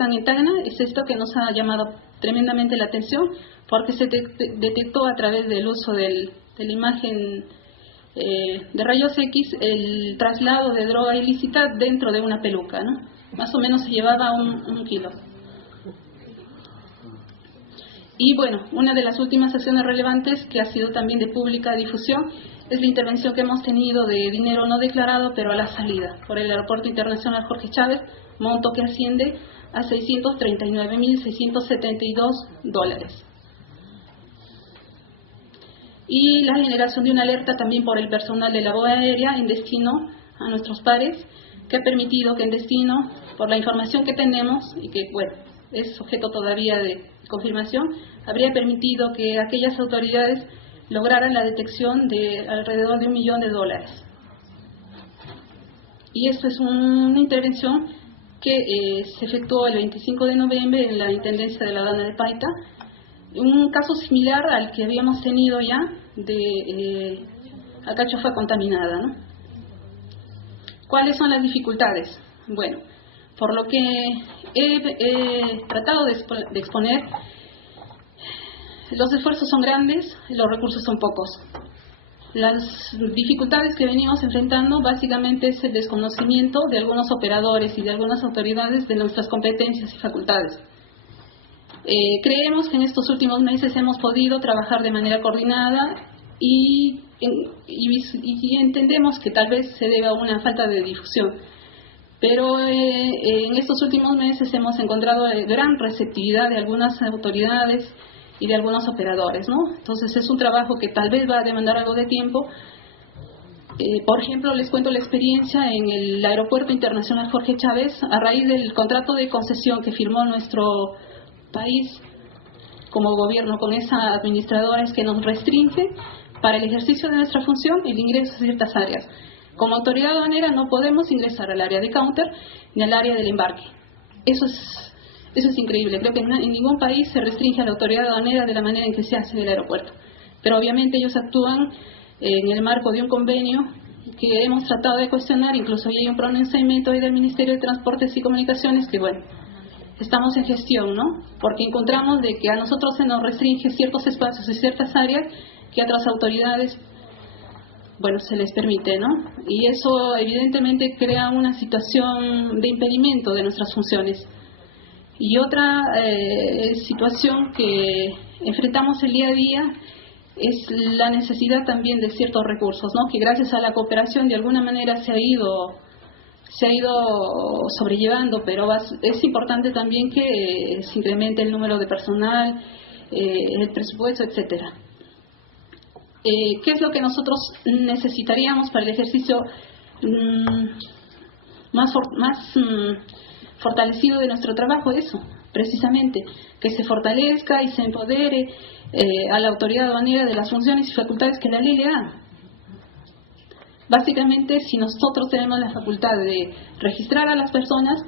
scan en Tacna es esto que nos ha llamado tremendamente la atención, porque se detectó a través del uso de la imagen de rayos X el traslado de droga ilícita dentro de una peluca, ¿no? Más o menos se llevaba un kilo. Y bueno, una de las últimas acciones relevantes que ha sido también de pública difusión es la intervención que hemos tenido de dinero no declarado, pero a la salida, por el Aeropuerto Internacional Jorge Chávez, monto que asciende a $639.672. Y la generación de una alerta también por el personal de la BOA aérea en destino a nuestros pares, que ha permitido que en destino, por la información que tenemos, y que bueno, es objeto todavía de confirmación, habría permitido que aquellas autoridades lograran la detección de alrededor de $1 millón. Y esto es una intervención que se efectuó el 25 de noviembre en la Intendencia de la Aduana de Paita, un caso similar al que habíamos tenido ya de alcachofa contaminada, ¿no? ¿Cuáles son las dificultades? Bueno, por lo que he tratado de exponer, los esfuerzos son grandes, los recursos son pocos. Las dificultades que venimos enfrentando básicamente es el desconocimiento de algunos operadores y de algunas autoridades de nuestras competencias y facultades. Creemos que en estos últimos meses hemos podido trabajar de manera coordinada y entendemos que tal vez se debe a una falta de difusión. Pero en estos últimos meses hemos encontrado gran receptividad de algunas autoridades y de algunos operadores, ¿no? Entonces es un trabajo que tal vez va a demandar algo de tiempo. Por ejemplo, les cuento la experiencia en el Aeropuerto Internacional Jorge Chávez, a raíz del contrato de concesión que firmó nuestro país como gobierno con esa administradora, es que nos restringe para el ejercicio de nuestra función el ingreso a ciertas áreas. Como autoridad aduanera no podemos ingresar al área de counter ni al área del embarque. Eso es increíble. Creo que en ningún país se restringe a la autoridad aduanera de la manera en que se hace en el aeropuerto. Pero obviamente ellos actúan en el marco de un convenio que hemos tratado de cuestionar, incluso hay un pronunciamiento ahí del Ministerio de Transportes y Comunicaciones que, bueno, estamos en gestión, ¿no? Porque encontramos de que a nosotros se nos restringe ciertos espacios y ciertas áreas que a otras autoridades, bueno, se les permite, ¿no? Y eso evidentemente crea una situación de impedimento de nuestras funciones. Y otra situación que enfrentamos el día a día es la necesidad también de ciertos recursos, ¿no? Que gracias a la cooperación de alguna manera se ha ido sobrellevando, pero es importante también que se incremente el número de personal, el presupuesto, etcétera. ¿Qué es lo que nosotros necesitaríamos para el ejercicio más fortalecido de nuestro trabajo? Eso, precisamente, que se fortalezca y se empodere a la autoridad aduanera de las funciones y facultades que la ley le da. Básicamente, si nosotros tenemos la facultad de registrar a las personas,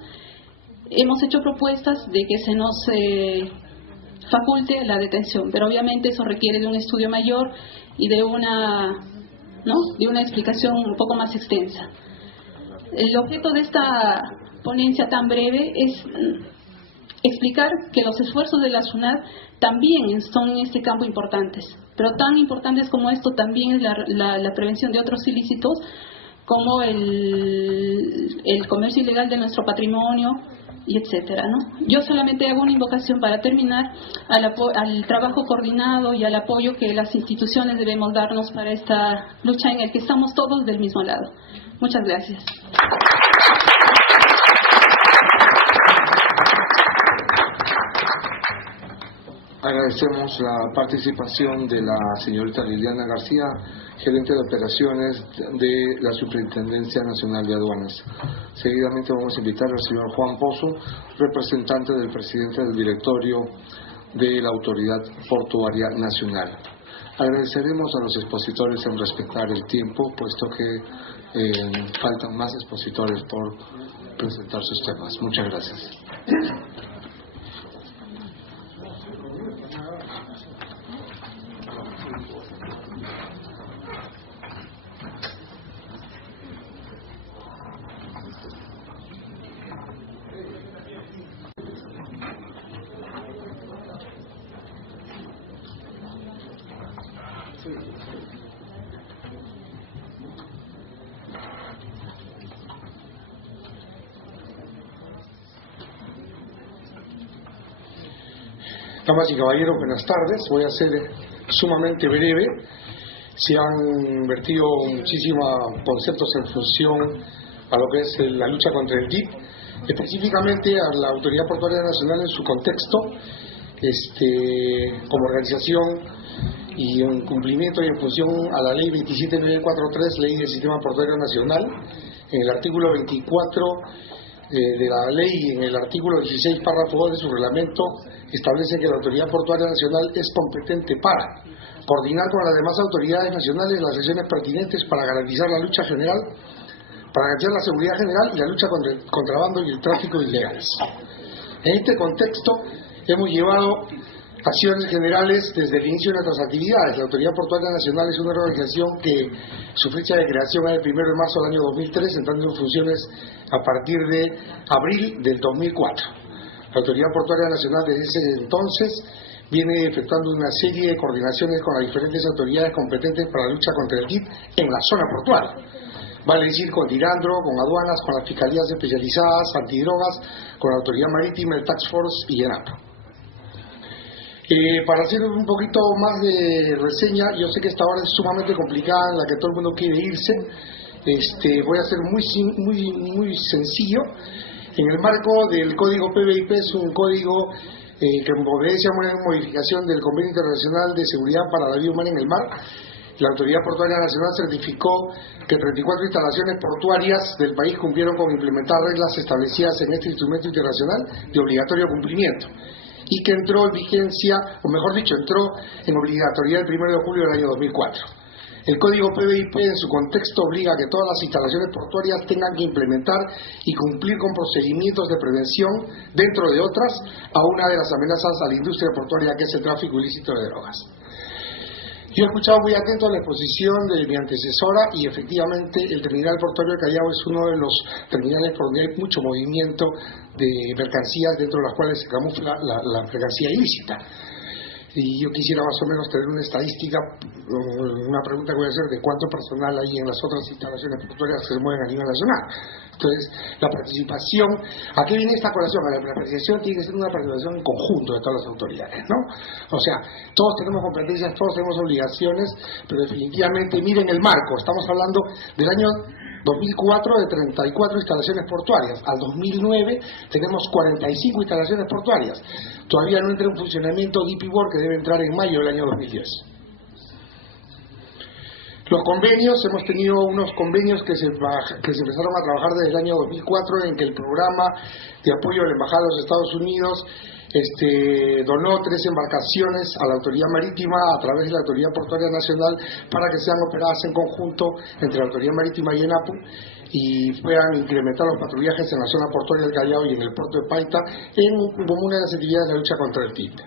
hemos hecho propuestas de que se nos faculte la detención, pero obviamente eso requiere de un estudio mayor y de una explicación un poco más extensa. El objeto de esta ponencia tan breve es explicar que los esfuerzos de la SUNAT también son en este campo importantes, pero tan importantes como esto también es la prevención de otros ilícitos como el comercio ilegal de nuestro patrimonio y etcétera, ¿no? Yo solamente hago una invocación para terminar al trabajo coordinado y al apoyo que las instituciones debemos darnos para esta lucha en la que estamos todos del mismo lado. Muchas gracias. Agradecemos la participación de la señorita Liliana García, gerente de operaciones de la Superintendencia Nacional de Aduanas. Seguidamente vamos a invitar al señor Juan Pozo, representante del presidente del directorio de la Autoridad Portuaria Nacional. Agradeceremos a los expositores en respetar el tiempo, puesto que faltan más expositores por presentar sus temas. Muchas gracias. Damas y caballeros, buenas tardes. Voy a ser sumamente breve. Se han vertido muchísimos conceptos en función a lo que es la lucha contra el DIP, específicamente a la Autoridad Portuaria Nacional en su contexto, como organización y en cumplimiento y en función a la Ley 27943, Ley del Sistema Portuario Nacional, en el artículo 24 de la ley, en el artículo 16, párrafo 2 de su reglamento, establece que la Autoridad Portuaria Nacional es competente para coordinar con las demás autoridades nacionales las acciones pertinentes para garantizar la lucha general, para garantizar la seguridad general y la lucha contra el contrabando y el tráfico de ilegales. En este contexto, hemos llevado acciones generales desde el inicio de nuestras actividades. La Autoridad Portuaria Nacional es una organización que su fecha de creación es el 1 de marzo del año 2003, entrando en funciones a partir de abril del 2004. La Autoridad Portuaria Nacional desde ese entonces viene efectuando una serie de coordinaciones con las diferentes autoridades competentes para la lucha contra el DIP en la zona portuaria. Vale decir, con Dirandro, con aduanas, con las fiscalías especializadas, antidrogas, con la Autoridad Marítima, el Task Force y ENAPO. Para hacer un poquito más de reseña, yo sé que esta hora es sumamente complicada en la que todo el mundo quiere irse. Voy a ser muy sencillo. En el marco del código PBIP, es un código que obedece a una modificación del Convenio Internacional de Seguridad para la Vida Humana en el Mar. La Autoridad Portuaria Nacional certificó que 34 instalaciones portuarias del país cumplieron con implementar reglas establecidas en este instrumento internacional de obligatorio cumplimiento, y que entró en vigencia, o mejor dicho, entró en obligatoriedad el 1 de julio del año 2004. El código PBIP en su contexto obliga a que todas las instalaciones portuarias tengan que implementar y cumplir con procedimientos de prevención, dentro de otras, a una de las amenazas a la industria portuaria, que es el tráfico ilícito de drogas. Yo he escuchado muy atento la exposición de mi antecesora y efectivamente el terminal portuario de Callao es uno de los terminales por donde hay mucho movimiento de mercancías, dentro de las cuales se camufla la mercancía ilícita. Y yo quisiera más o menos tener una estadística, una pregunta que voy a hacer, de cuánto personal hay en las otras instalaciones portuarias que se mueven a nivel nacional. Entonces, la participación, ¿a qué viene esta colación? La participación tiene que ser una participación en conjunto de todas las autoridades, ¿no? O sea, todos tenemos competencias, todos tenemos obligaciones, pero definitivamente, miren el marco, estamos hablando del año 2004 de 34 instalaciones portuarias, al 2009 tenemos 45 instalaciones portuarias. Todavía no entra en funcionamiento DP World, que debe entrar en mayo del año 2010. Los convenios, hemos tenido unos convenios que se empezaron a trabajar desde el año 2004, en que el programa de apoyo a la Embajada de los Estados Unidos donó 3 embarcaciones a la Autoridad Marítima a través de la Autoridad Portuaria Nacional para que sean operadas en conjunto entre la Autoridad Marítima y ENAPU y puedan incrementar los patrullajes en la zona portuaria del Callao y en el puerto de Paita como una de las actividades de la lucha contra el DIP.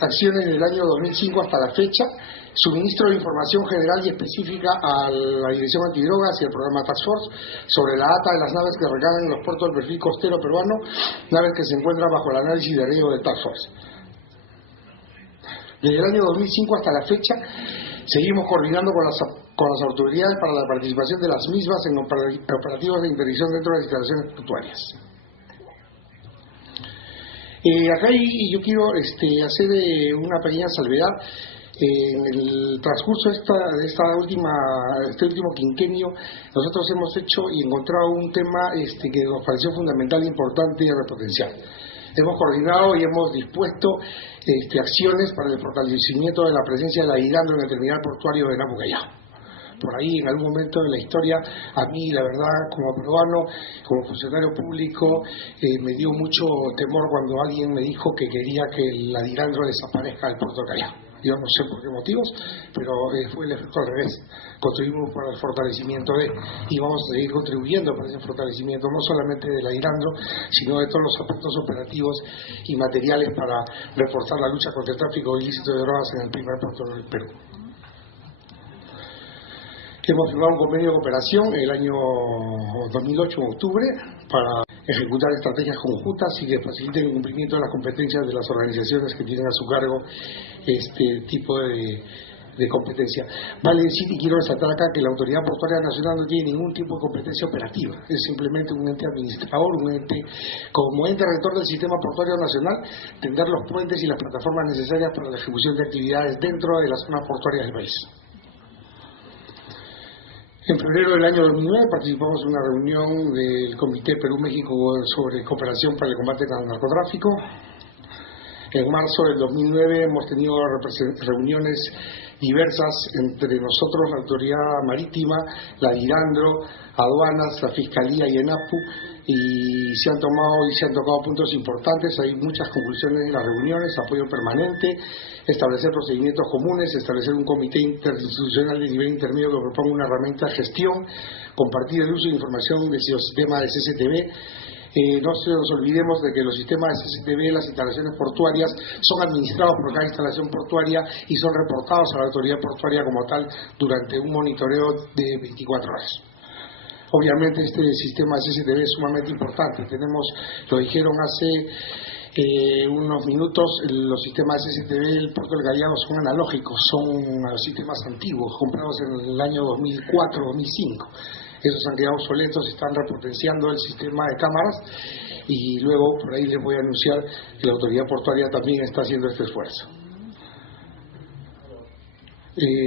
Acciones del año 2005 hasta la fecha: suministro de información general y específica a la Dirección Antidrogas y al programa Task Force sobre la data de las naves que recargan en los puertos del perfil costero peruano, naves que se encuentran bajo el análisis de riesgo de Task Force. Desde el año 2005 hasta la fecha, seguimos coordinando con las autoridades para la participación de las mismas en operativos de interdicción dentro de las instalaciones portuarias. Acá yo quiero hacer una pequeña salvedad. En el transcurso de este último quinquenio, nosotros hemos hecho y encontrado un tema que nos pareció fundamental, importante y repotencial. Hemos coordinado y hemos dispuesto acciones para el fortalecimiento de la presencia de la Dirandro en el terminal portuario de ENAPU Callao. Por ahí, en algún momento de la historia, a mí, la verdad, como peruano, como funcionario público, me dio mucho temor cuando alguien me dijo que quería que la Dirandro desaparezca del puerto de Callao. Yo no sé por qué motivos, pero fue el efecto al revés. Contribuimos para el fortalecimiento y vamos a seguir contribuyendo para ese fortalecimiento, no solamente de la Dirandro, sino de todos los aspectos operativos y materiales para reforzar la lucha contra el tráfico ilícito de drogas en el primer puerto del Perú. Hemos firmado un convenio de cooperación en el año 2008, en octubre, para ejecutar estrategias conjuntas y que faciliten el cumplimiento de las competencias de las organizaciones que tienen a su cargo este tipo de competencia. Vale decir, y quiero resaltar acá, que la Autoridad Portuaria Nacional no tiene ningún tipo de competencia operativa, es simplemente un ente administrador, un ente, como ente rector del sistema portuario nacional, tender los puentes y las plataformas necesarias para la ejecución de actividades dentro de las zonas portuarias del país. En febrero del año 2009 participamos en una reunión del Comité Perú-México sobre cooperación para el combate al narcotráfico. En marzo del 2009 hemos tenido reuniones diversas entre nosotros, la Autoridad Marítima, la DIRANDRO, Aduanas, la Fiscalía y ENAPU, y se han tocado puntos importantes. Hay muchas conclusiones de las reuniones: apoyo permanente, establecer procedimientos comunes, establecer un comité interinstitucional de nivel intermedio que proponga una herramienta de gestión, compartir el uso de información del sistema de CCTV. No nos olvidemos de que los sistemas de CCTV, las instalaciones portuarias, son administrados por cada instalación portuaria y son reportados a la autoridad portuaria como tal durante un monitoreo de 24 horas. Obviamente este sistema de CCTV es sumamente importante. Lo dijeron hace unos minutos, los sistemas de CCTV del Puerto del Callao son analógicos, son sistemas antiguos, comprados en el año 2004-2005. Esos han quedado obsoletos, están repotenciando el sistema de cámaras, y luego por ahí les voy a anunciar que la Autoridad Portuaria también está haciendo este esfuerzo.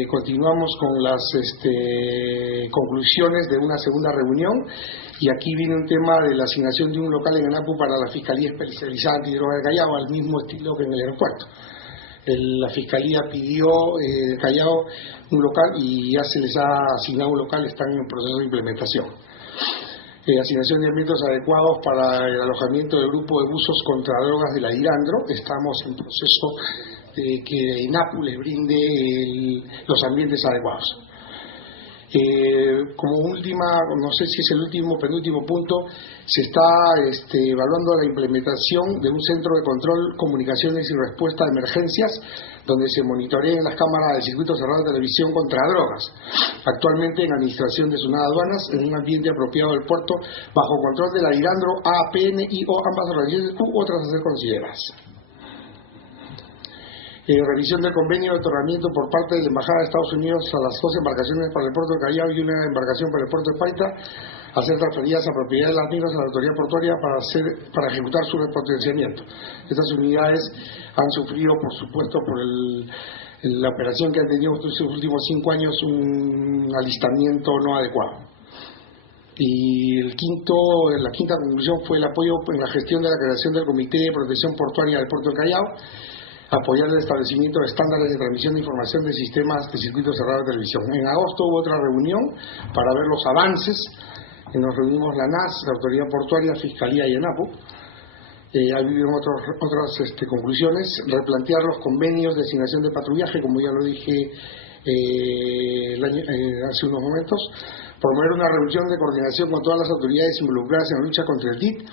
Continuamos con las conclusiones de una segunda reunión, y aquí viene un tema de la asignación de un local en ENAPU para la Fiscalía Especializada Antidroga de Callao, al mismo estilo que en el aeropuerto. La Fiscalía pidió Callao un local y ya se les ha asignado un local, están en proceso de implementación. Asignación de elementos adecuados para el alojamiento del grupo de buzos contra drogas de la DIRANDRO. Estamos en proceso de que ENAPU les brinde los ambientes adecuados. Como última, no sé si es el último, penúltimo punto, se está evaluando la implementación de un centro de control, comunicaciones y respuesta a emergencias, donde se monitoreen las cámaras del circuito cerrado de televisión contra drogas, actualmente en administración de SUNAT Aduanas, en un ambiente apropiado del puerto, bajo control de la DIRANDRO, APN y o ambas organizaciones u otras a ser consideradas. Revisión del convenio de otorgamiento por parte de la Embajada de Estados Unidos a las 2 embarcaciones para el puerto de Callao y una embarcación para el puerto de Paita, a ser transferidas a propiedad de las mismas a la autoridad portuaria para ejecutar su repotenciamiento. Estas unidades han sufrido, por supuesto, por la operación que han tenido estos últimos 5 años, un alistamiento no adecuado. Y la quinta conclusión fue el apoyo en la gestión de la creación del Comité de Protección Portuaria del Puerto de Callao, apoyar el establecimiento de estándares de transmisión de información de sistemas de circuito cerrado de televisión. En agosto hubo otra reunión para ver los avances. Nos reunimos la NAS, la Autoridad Portuaria, Fiscalía y ENAPU. Ahí vivieron otras conclusiones: replantear los convenios de asignación de patrullaje, como ya lo dije hace unos momentos, promover una reunión de coordinación con todas las autoridades involucradas en la lucha contra el DIT,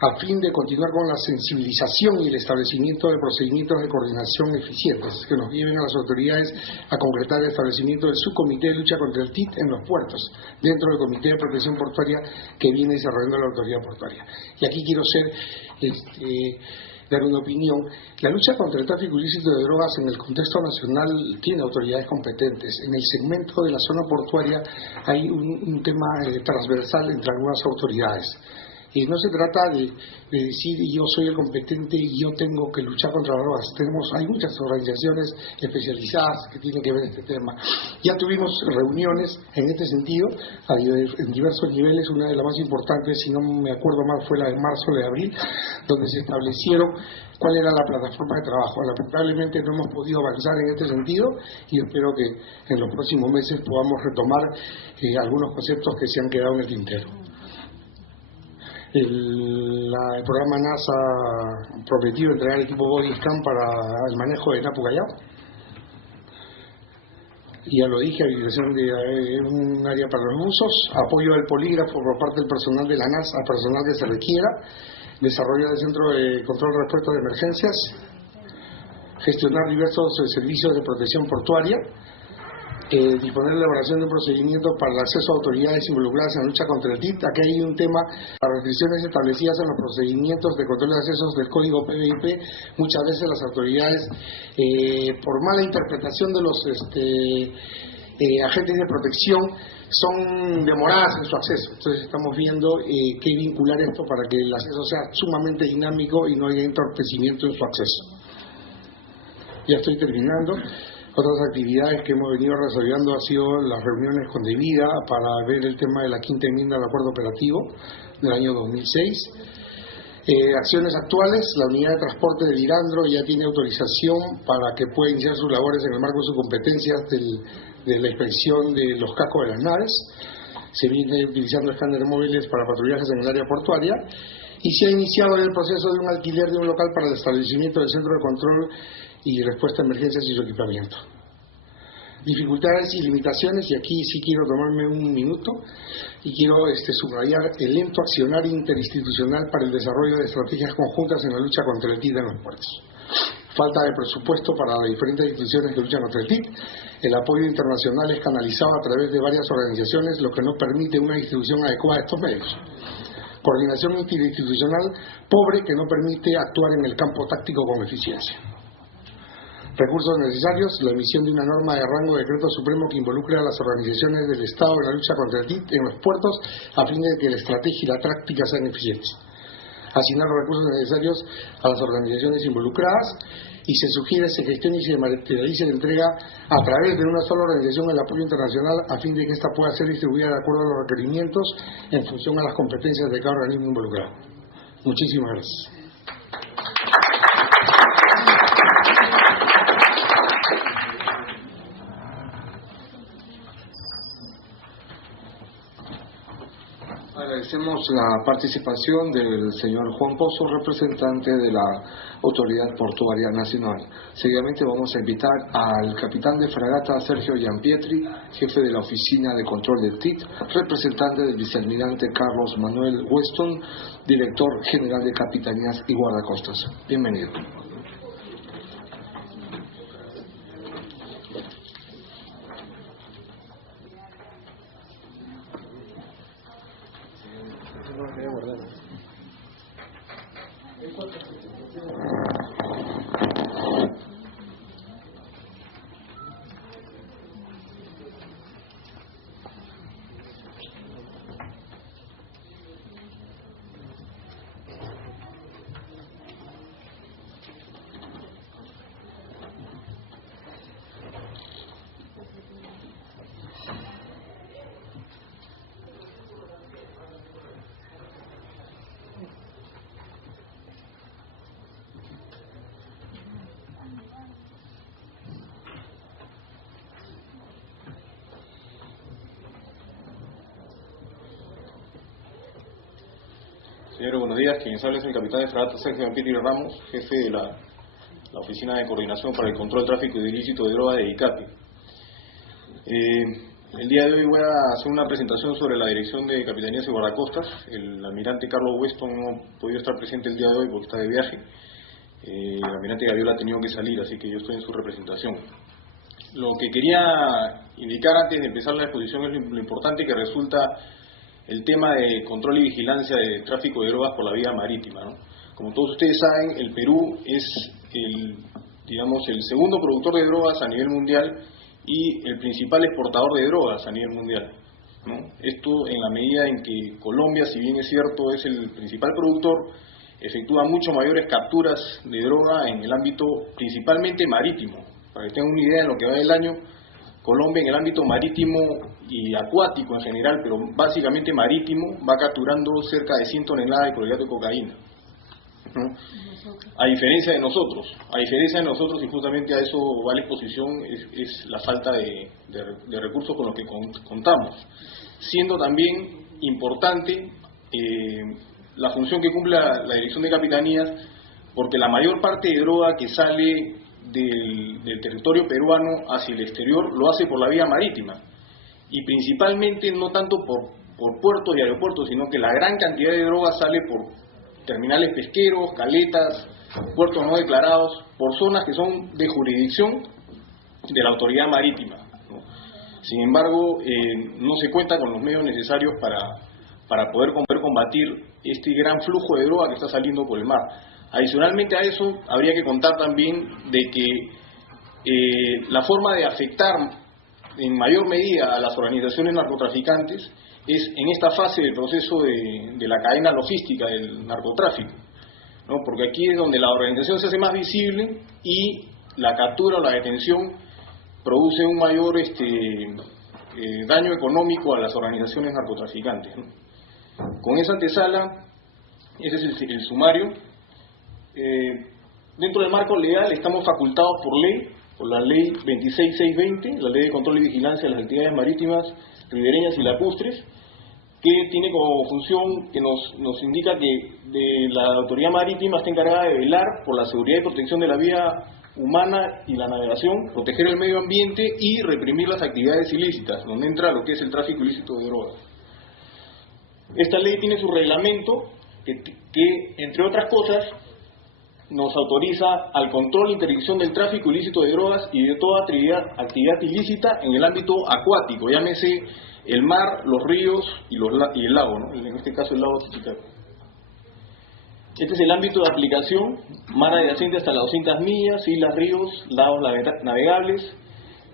a fin de continuar con la sensibilización y el establecimiento de procedimientos de coordinación eficientes que nos lleven a las autoridades a concretar el establecimiento del subcomité de lucha contra el TIT en los puertos, dentro del Comité de Protección Portuaria que viene desarrollando la Autoridad Portuaria. Y aquí quiero dar una opinión. La lucha contra el tráfico ilícito de drogas en el contexto nacional tiene autoridades competentes. En el segmento de la zona portuaria hay un tema transversal entre algunas autoridades. Y no se trata de decir yo soy el competente y yo tengo que luchar contra las drogas. Hay muchas organizaciones especializadas que tienen que ver este tema. Ya tuvimos reuniones en este sentido en diversos niveles. Una de las más importantes, si no me acuerdo mal, fue la de marzo o de abril, donde se establecieron cuál era la plataforma de trabajo. Lamentablemente no hemos podido avanzar en este sentido, y espero que en los próximos meses podamos retomar algunos conceptos que se han quedado en el tintero. El programa NASA ha prometido entregar equipo Bodyscan para el manejo de ENAPU Callao. Ya lo dije, habilitación de un área para los buzos, apoyo del polígrafo por parte del personal de la NASA a personal que se requiera, desarrollo del centro de control y respuesta de emergencias, gestionar diversos servicios de protección portuaria, disponer la elaboración de un procedimiento para el acceso a autoridades involucradas en la lucha contra el TIC. Aquí hay un tema, las restricciones establecidas en los procedimientos de control de accesos del Código PBIP. Muchas veces las autoridades, por mala interpretación de los agentes de protección, son demoradas en su acceso. Entonces estamos viendo qué vincular esto para que el acceso sea sumamente dinámico y no haya entorpecimiento en su acceso. Ya estoy terminando. Otras actividades que hemos venido desarrollando han sido las reuniones con Devida para ver el tema de la quinta enmienda al acuerdo operativo del año 2006. Acciones actuales: la unidad de transporte del Irandro ya tiene autorización para que pueda iniciar sus labores en el marco de sus competencias de la inspección de los cascos de las naves. Se viene utilizando escáneres móviles para patrullajes en el área portuaria y se ha iniciado el proceso de un alquiler de un local para el establecimiento del centro de control y respuesta a emergencias y su equipamiento. Dificultades y limitaciones, y aquí sí quiero tomarme un minuto y quiero subrayar el lento accionar interinstitucional para el desarrollo de estrategias conjuntas en la lucha contra el TIC en los puertos. Falta de presupuesto para las diferentes instituciones que luchan contra el TIC. El apoyo internacional es canalizado a través de varias organizaciones, lo que no permite una distribución adecuada de estos medios. Coordinación interinstitucional pobre que no permite actuar en el campo táctico con eficiencia. Recursos necesarios: la emisión de una norma de rango de decreto supremo que involucre a las organizaciones del Estado en la lucha contra el TIC en los puertos a fin de que la estrategia y la práctica sean eficientes. Asignar los recursos necesarios a las organizaciones involucradas y se sugiere se gestione y se materialice la entrega a través de una sola organización el apoyo internacional a fin de que ésta pueda ser distribuida de acuerdo a los requerimientos en función a las competencias de cada organismo involucrado. Muchísimas gracias. Agradecemos la participación del señor Juan Pozo, representante de la Autoridad Portuaria Nacional. Seguidamente vamos a invitar al capitán de fragata Sergio Giampietri, jefe de la Oficina de Control del TIC, representante del vicealmirante Carlos Manuel Weston, director general de Capitanías y Guardacostas. Bienvenido. Señores, buenos días. Quien habla es el capitán de fragata Sergio Giampietri Ramos, jefe de la Oficina de Coordinación para el Control del Tráfico Ilícito de Drogas de ICAPI. El día de hoy voy a hacer una presentación sobre la Dirección de Capitanías y Guardacostas. El almirante Carlos Weston no ha podido estar presente el día de hoy porque está de viaje. El almirante Gabriel ha tenido que salir, así que yo estoy en su representación. Lo que quería indicar antes de empezar la exposición es lo importante que resulta el tema de control y vigilancia de tráfico de drogas por la vía marítima, ¿no? Como todos ustedes saben, el Perú es el segundo productor de drogas a nivel mundial y el principal exportador de drogas a nivel mundial, ¿no? Esto en la medida en que Colombia, si bien es cierto, es el principal productor, efectúa mucho mayores capturas de droga en el ámbito principalmente marítimo. Para que tengan una idea, en lo que va del año, Colombia en el ámbito marítimo y acuático en general, pero básicamente marítimo, va capturando cerca de 100 toneladas de clorhidrato de cocaína, ¿no? A diferencia de nosotros, y justamente a eso va la exposición, es la falta de recursos con los que contamos, siendo también importante la función que cumple la Dirección de Capitanías, porque la mayor parte de droga que sale del territorio peruano hacia el exterior lo hace por la vía marítima, y principalmente no tanto por puertos y aeropuertos, sino que la gran cantidad de droga sale por terminales pesqueros, caletas, puertos no declarados, por zonas que son de jurisdicción de la autoridad marítima, ¿no? Sin embargo, no se cuenta con los medios necesarios para poder combatir este gran flujo de droga que está saliendo por el mar. Adicionalmente a eso, habría que contar también de que la forma de afectar en mayor medida a las organizaciones narcotraficantes es en esta fase del proceso de la cadena logística del narcotráfico, ¿no? Porque aquí es donde la organización se hace más visible y la captura o la detención produce un mayor daño económico a las organizaciones narcotraficantes, ¿no? Con esa antesala, ese es el sumario. Dentro del marco legal estamos facultados por ley, por la ley 26620, la ley de control y vigilancia de las actividades marítimas, ribereñas y lacustres, que tiene como función que nos indica que la autoridad marítima está encargada de velar por la seguridad y protección de la vida humana y la navegación, proteger el medio ambiente y reprimir las actividades ilícitas, donde entra lo que es el tráfico ilícito de drogas. Esta ley tiene su reglamento que entre otras cosas, nos autoriza al control e interdicción del tráfico ilícito de drogas y de toda actividad ilícita en el ámbito acuático, llámese el mar, los ríos y el lago, ¿no? En este caso el lago Titicaca. Este es el ámbito de aplicación: mar adyacente hasta las 200 millas, islas, ríos, lagos navegables,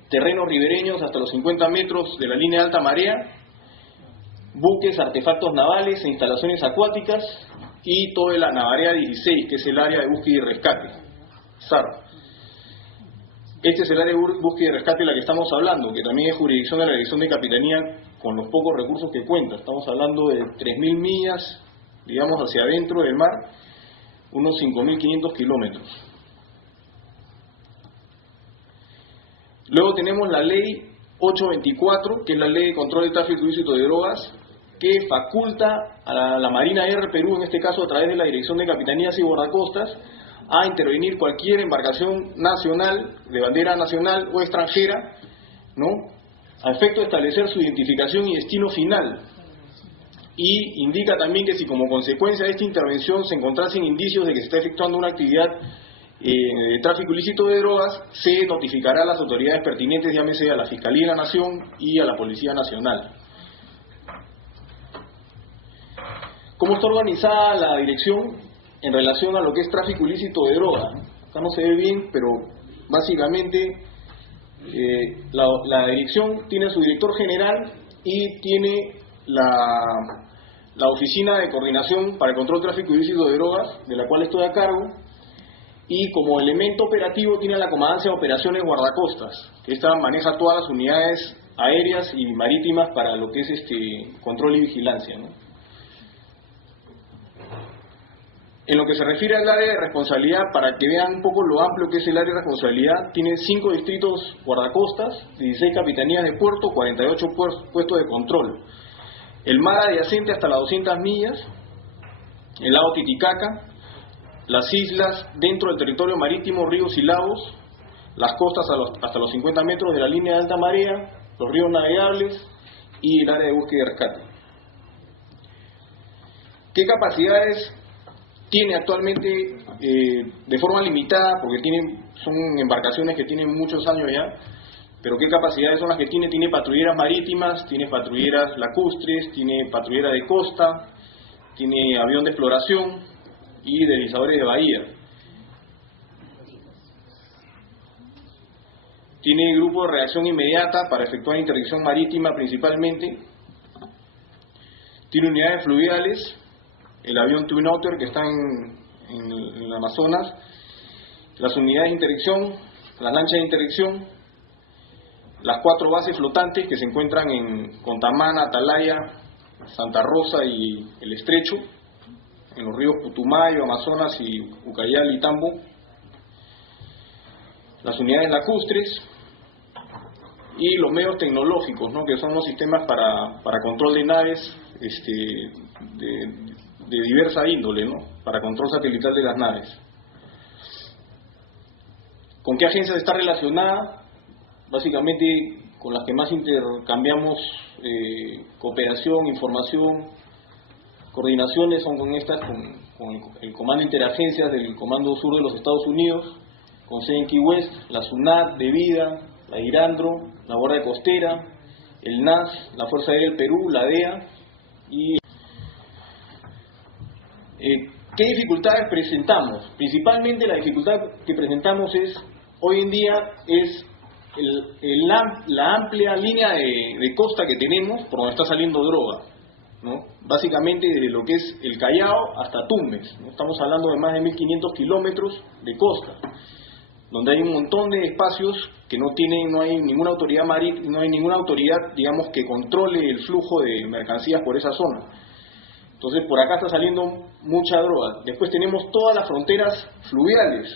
terrenos ribereños hasta los 50 metros de la línea de alta marea, buques, artefactos navales e instalaciones acuáticas, y todo el Navarea 16, que es el área de búsqueda y rescate, SAR. Este es el área de búsqueda y rescate de la que estamos hablando, que también es jurisdicción de la Dirección de Capitanía con los pocos recursos que cuenta. Estamos hablando de 3.000 millas, digamos, hacia adentro del mar, unos 5.500 kilómetros. Luego tenemos la ley 824, que es la ley de control del tráfico ilícito de drogas, que faculta a la Marina Air Perú, en este caso a través de la Dirección de Capitanías y Guardacostas, a intervenir cualquier embarcación nacional, de bandera nacional o extranjera, ¿no?, a efecto de establecer su identificación y destino final. Y indica también que si como consecuencia de esta intervención se encontrasen indicios de que se está efectuando una actividad de tráfico ilícito de drogas, se notificará a las autoridades pertinentes, llámese a la Fiscalía de la Nación y a la Policía Nacional. ¿Cómo está organizada la dirección en relación a lo que es tráfico ilícito de droga? Acá no se ve bien, pero básicamente la dirección tiene a su director general y tiene la oficina de coordinación para el control del tráfico ilícito de drogas, de la cual estoy a cargo, y como elemento operativo tiene la Comandancia de Operaciones Guardacostas, que esta maneja todas las unidades aéreas y marítimas para lo que es control y vigilancia, ¿no? En lo que se refiere al área de responsabilidad, para que vean un poco lo amplio que es el área de responsabilidad, tiene 5 distritos guardacostas, 16 capitanías de puerto, 48 puestos de control. El mar adyacente hasta las 200 millas, el lago Titicaca, las islas dentro del territorio marítimo, ríos y lagos, las costas hasta los 50 metros de la línea de alta marea, los ríos navegables y el área de búsqueda y rescate. ¿Qué capacidades tiene actualmente de forma limitada, porque son embarcaciones que tienen muchos años ya, pero qué capacidades son las que tiene? Tiene patrulleras marítimas, tiene patrulleras lacustres, tiene patrulleras de costa, tiene avión de exploración y deslizadores de bahía. Tiene grupo de reacción inmediata para efectuar interdicción marítima principalmente. Tiene unidades fluviales, el avión Twin Otter que está en el Amazonas, las unidades de interdicción, las lanchas de interdicción, las 4 bases flotantes que se encuentran en Contamana, Atalaya, Santa Rosa y El Estrecho, en los ríos Putumayo, Amazonas y Ucayali y Tambo, las unidades lacustres y los medios tecnológicos, ¿no?, que son los sistemas para control de naves de diversa índole, ¿no?, para control satelital de las naves. ¿Con qué agencias está relacionada? Básicamente con las que más intercambiamos cooperación, información, coordinaciones son con estas, con el Comando Interagencias del Comando Sur de los Estados Unidos, con sede en Key West, la SUNAT de Vida, la IRANDRO, la Guardia Costera, el NAS, la Fuerza Aérea del Perú, la DEA. Y ¿qué dificultades presentamos? Principalmente la dificultad que presentamos es, hoy en día, es la amplia línea de costa que tenemos por donde está saliendo droga, ¿no? Básicamente desde lo que es el Callao hasta Tumbes, ¿no? Estamos hablando de más de 1.500 kilómetros de costa, donde hay un montón de espacios que no hay ninguna autoridad marítima, no hay ninguna autoridad, digamos, que controle el flujo de mercancías por esa zona. Entonces por acá está saliendo mucha droga. Después tenemos todas las fronteras fluviales,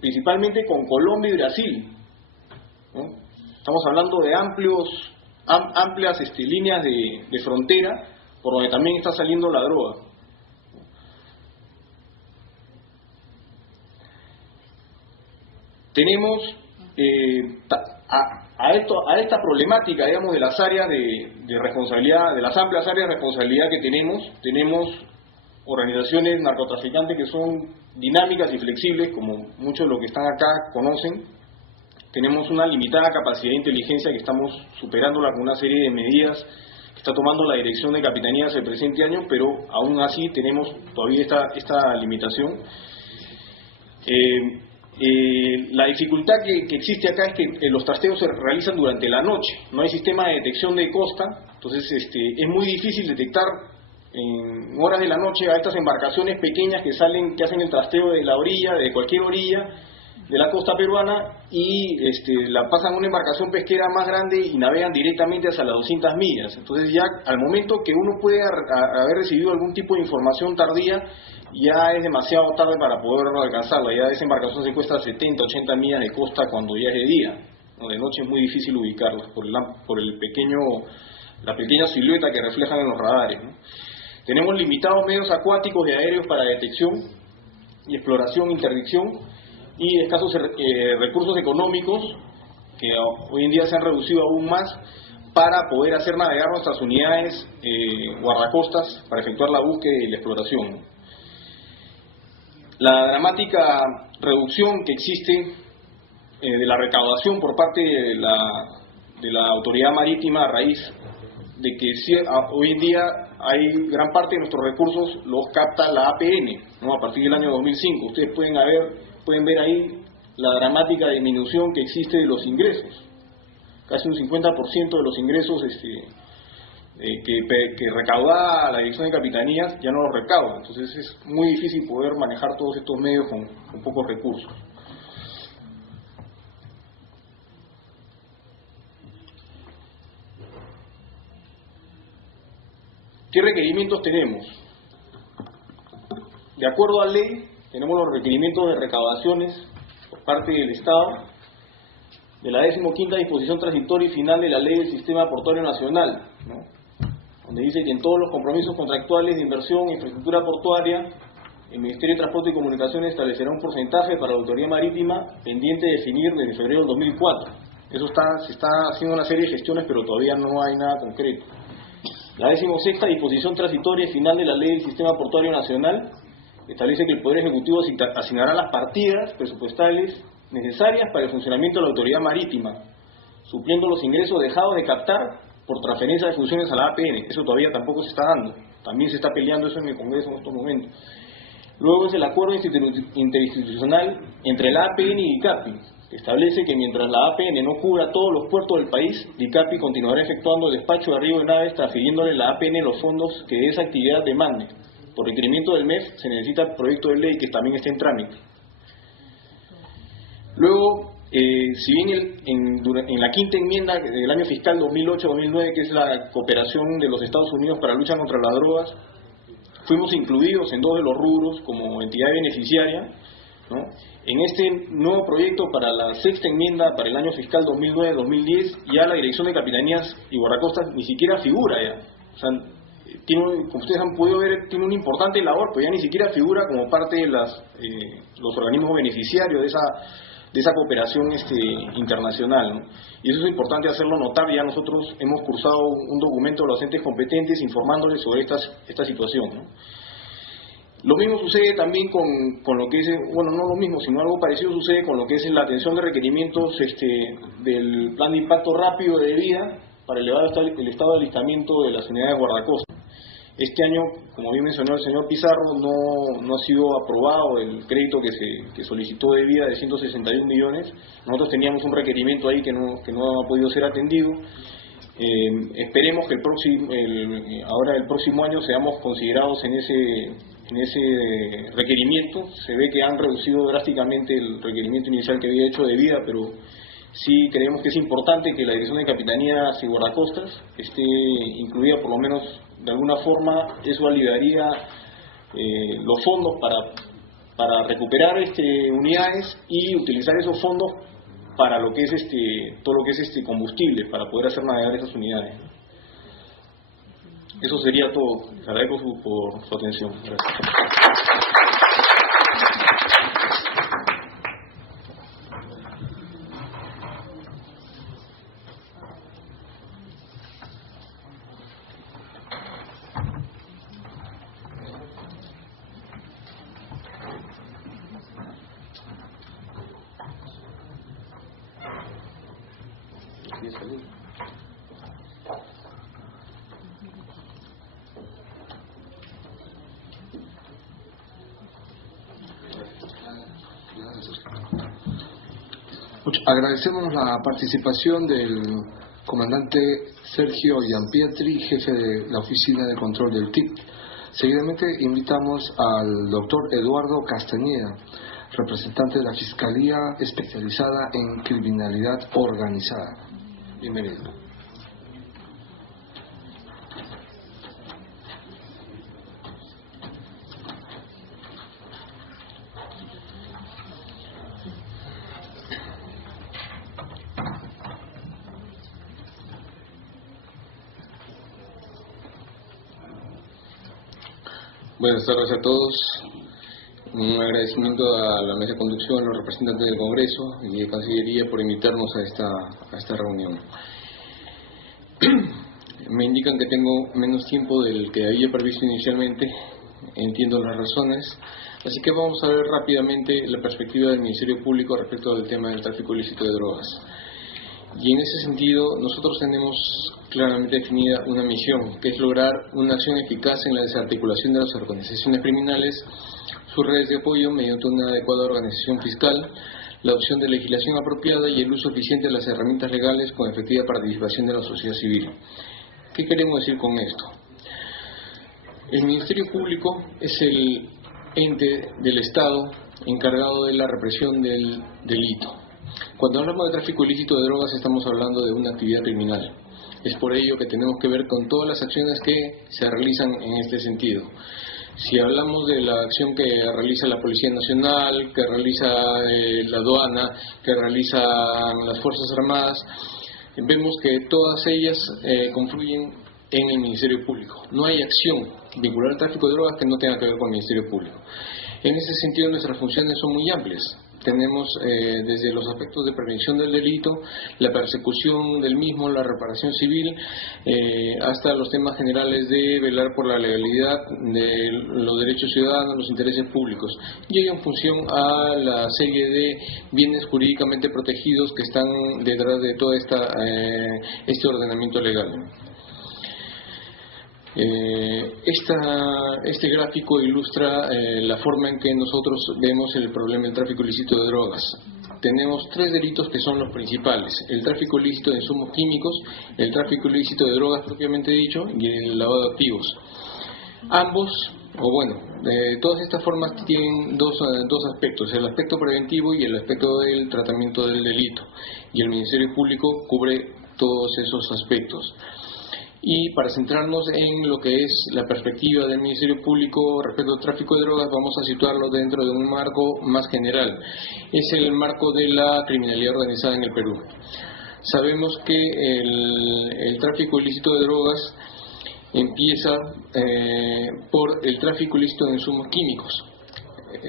principalmente con Colombia y Brasil, ¿no? Estamos hablando de amplias líneas de frontera por donde también está saliendo la droga. Tenemos a esta problemática, digamos, de las áreas de responsabilidad, de las amplias áreas de responsabilidad que tenemos organizaciones narcotraficantes que son dinámicas y flexibles, como muchos de los que están acá conocen. Tenemos una limitada capacidad de inteligencia que estamos superándola con una serie de medidas que está tomando la Dirección de Capitanías el presente año, pero aún así tenemos todavía esta limitación. La dificultad que existe acá es que los trasteos se realizan durante la noche, no hay sistema de detección de costa, entonces es muy difícil detectar en horas de la noche a estas embarcaciones pequeñas que hacen el trasteo de la orilla, de cualquier orilla de la costa peruana, y la pasan a una embarcación pesquera más grande y navegan directamente hacia las 200 millas. Entonces ya al momento que uno puede haber recibido algún tipo de información tardía, ya es demasiado tarde para poder alcanzarla. Ya esa embarcación se encuentra a 70, 80 millas de costa cuando ya es de día, ¿no? De noche es muy difícil ubicarlas por la pequeña silueta que reflejan en los radares, ¿no? Tenemos limitados medios acuáticos y aéreos para detección y exploración, interdicción, y escasos recursos económicos que hoy en día se han reducido aún más para poder hacer navegar nuestras unidades guardacostas para efectuar la búsqueda y la exploración. La dramática reducción que existe de la recaudación por parte de la autoridad marítima a raíz de que hoy en día hay gran parte de nuestros recursos los capta la APN, ¿no? A partir del año 2005. Ustedes pueden ver ahí la dramática disminución que existe de los ingresos. Casi un 50% de los ingresos que recaudaba la Dirección de Capitanías ya no los recauda. Entonces es muy difícil poder manejar todos estos medios con pocos recursos. ¿Qué requerimientos tenemos? De acuerdo a la ley, tenemos los requerimientos de recaudaciones por parte del Estado de la 15ª disposición transitoria y final de la Ley del Sistema Portuario Nacional, ¿no? Donde dice que en todos los compromisos contractuales de inversión en infraestructura portuaria, el Ministerio de Transporte y Comunicaciones establecerá un porcentaje para la Autoridad Marítima pendiente de definir desde febrero del 2004. Se está haciendo una serie de gestiones, pero todavía no hay nada concreto. La 16ª disposición transitoria y final de la Ley del Sistema Portuario Nacional establece que el Poder Ejecutivo asignará las partidas presupuestales necesarias para el funcionamiento de la Autoridad Marítima, supliendo los ingresos dejados de captar por transferencia de funciones a la APN. Eso todavía tampoco se está dando. También se está peleando eso en el Congreso en estos momentos. Luego es el acuerdo interinstitucional entre la APN y DICAPI, que establece que mientras la APN no cubra todos los puertos del país, DICAPI continuará efectuando el despacho de arribo de naves, transfiriéndole a la APN los fondos que esa actividad demande. Por requerimiento del MEF se necesita el proyecto de ley que también está en trámite. Luego, si bien en la quinta enmienda del año fiscal 2008-2009, que es la cooperación de los Estados Unidos para la lucha contra las drogas, fuimos incluidos en 2 de los rubros como entidad beneficiaria, ¿no? En este nuevo proyecto para la sexta enmienda para el año fiscal 2009-2010, ya la Dirección de Capitanías y Guardacostas ni siquiera figura ya. O sea, como ustedes han podido ver, tiene una importante labor, pero ya ni siquiera figura como parte de los organismos beneficiarios de esa cooperación internacional, ¿no? Y eso es importante hacerlo notar. Ya nosotros hemos cursado un documento de los entes competentes informándoles sobre esta situación, ¿no? Lo mismo sucede también con lo que es, bueno, no lo mismo, sino algo parecido sucede con lo que es la atención de requerimientos del plan de impacto rápido de vida, para elevar el estado de alistamiento de las unidades guardacostas. Este año, como bien mencionó el señor Pizarro, no ha sido aprobado el crédito que solicitó de vía de 161 millones. Nosotros teníamos un requerimiento ahí que no ha podido ser atendido. Esperemos que ahora el próximo año seamos considerados en ese requerimiento. Se ve que han reducido drásticamente el requerimiento inicial que había hecho de vía, pero sí creemos que es importante que la Dirección de Capitanías y Guardacostas esté incluida, por lo menos de alguna forma. Eso aliviaría los fondos para recuperar unidades y utilizar esos fondos para lo que es todo lo que es combustible, para poder hacer navegar esas unidades. Eso sería todo. Les agradezco por su atención. Gracias. Agradecemos la participación del comandante Sergio Giampietri, jefe de la Oficina de Control del TIC. Seguidamente invitamos al doctor Eduardo Castañeda, representante de la Fiscalía especializada en criminalidad organizada. Bienvenido. Buenas tardes a todos. Un agradecimiento a la mesa de conducción, a los representantes del Congreso y de Cancillería por invitarnos a esta reunión. Me indican que tengo menos tiempo del que había previsto inicialmente. Entiendo las razones. Así que vamos a ver rápidamente la perspectiva del Ministerio Público respecto al tema del tráfico ilícito de drogas. Y en ese sentido, nosotros tenemos claramente definida una misión, que es lograr una acción eficaz en la desarticulación de las organizaciones criminales, sus redes de apoyo mediante una adecuada organización fiscal, la adopción de legislación apropiada y el uso eficiente de las herramientas legales con efectiva participación de la sociedad civil. ¿Qué queremos decir con esto? El Ministerio Público es el ente del Estado encargado de la represión del delito. Cuando hablamos de tráfico ilícito de drogas estamos hablando de una actividad criminal. Es por ello que tenemos que ver con todas las acciones que se realizan en este sentido. Si hablamos de la acción que realiza la Policía Nacional, que realiza la aduana, que realizan las Fuerzas Armadas, vemos que todas ellas confluyen en el Ministerio Público. No hay acción vinculada al tráfico de drogas que no tenga que ver con el Ministerio Público. En ese sentido nuestras funciones son muy amplias. Tenemos desde los aspectos de prevención del delito, la persecución del mismo, la reparación civil, hasta los temas generales de velar por la legalidad de los derechos ciudadanos, los intereses públicos, y ello en función a la serie de bienes jurídicamente protegidos que están detrás de todo este ordenamiento legal. Este gráfico ilustra la forma en que nosotros vemos el problema del tráfico ilícito de drogas. Tenemos tres delitos que son los principales: el tráfico ilícito de insumos químicos, el tráfico ilícito de drogas propiamente dicho y el lavado de activos. Ambos, todas estas formas tienen dos aspectos: el aspecto preventivo y el aspecto del tratamiento del delito, y el Ministerio Público cubre todos esos aspectos. Y para centrarnos en lo que es la perspectiva del Ministerio Público respecto al tráfico de drogas, vamos a situarlo dentro de un marco más general. Es el marco de la criminalidad organizada en el Perú. Sabemos que el tráfico ilícito de drogas empieza por el tráfico ilícito de insumos químicos.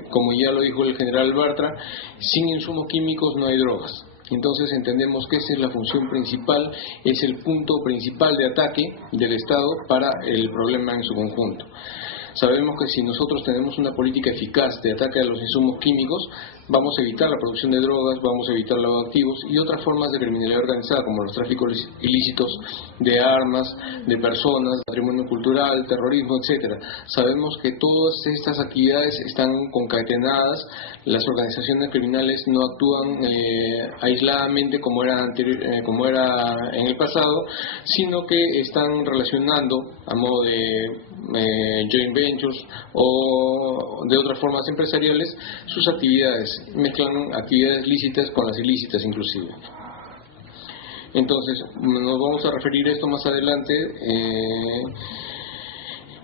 Como ya lo dijo el general Bartra, sin insumos químicos no hay drogas. Entonces entendemos que esa es la función principal, es el punto principal de ataque del Estado para el problema en su conjunto. Sabemos que si nosotros tenemos una política eficaz de ataque a los insumos químicos, Vamos a evitar la producción de drogas, vamos a evitar el lavado de activos y otras formas de criminalidad organizada como los tráficos ilícitos de armas, de personas, patrimonio cultural, terrorismo, etcétera. Sabemos que todas estas actividades están concatenadas, las organizaciones criminales no actúan aisladamente como era en el pasado, sino que están relacionando a modo de joint ventures o de otras formas empresariales sus actividades, mezclan actividades lícitas con las ilícitas inclusive. Entonces nos vamos a referir a esto más adelante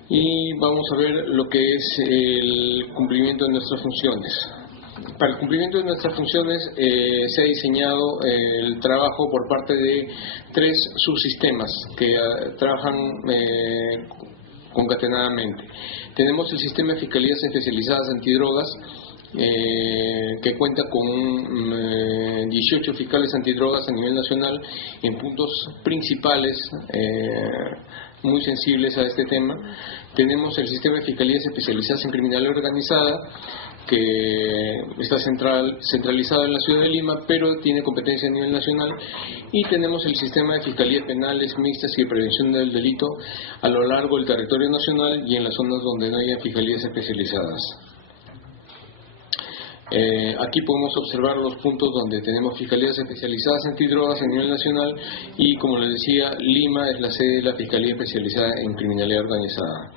y vamos a ver lo que es el cumplimiento de nuestras funciones. Para el cumplimiento de nuestras funciones se ha diseñado el trabajo por parte de 3 subsistemas que trabajan concatenadamente. Tenemos el sistema de fiscalías especializadas antidrogas, que cuenta con 18 fiscales antidrogas a nivel nacional en puntos principales muy sensibles a este tema. Tenemos el sistema de fiscalías especializadas en criminalidad organizada, que está centralizado en la ciudad de Lima, pero tiene competencia a nivel nacional, y tenemos el sistema de fiscalías penales mixtas y de prevención del delito a lo largo del territorio nacional y en las zonas donde no haya fiscalías especializadas. Aquí podemos observar los puntos donde tenemos fiscalías especializadas antidrogas a nivel nacional y, como les decía, Lima es la sede de la Fiscalía Especializada en Criminalidad Organizada.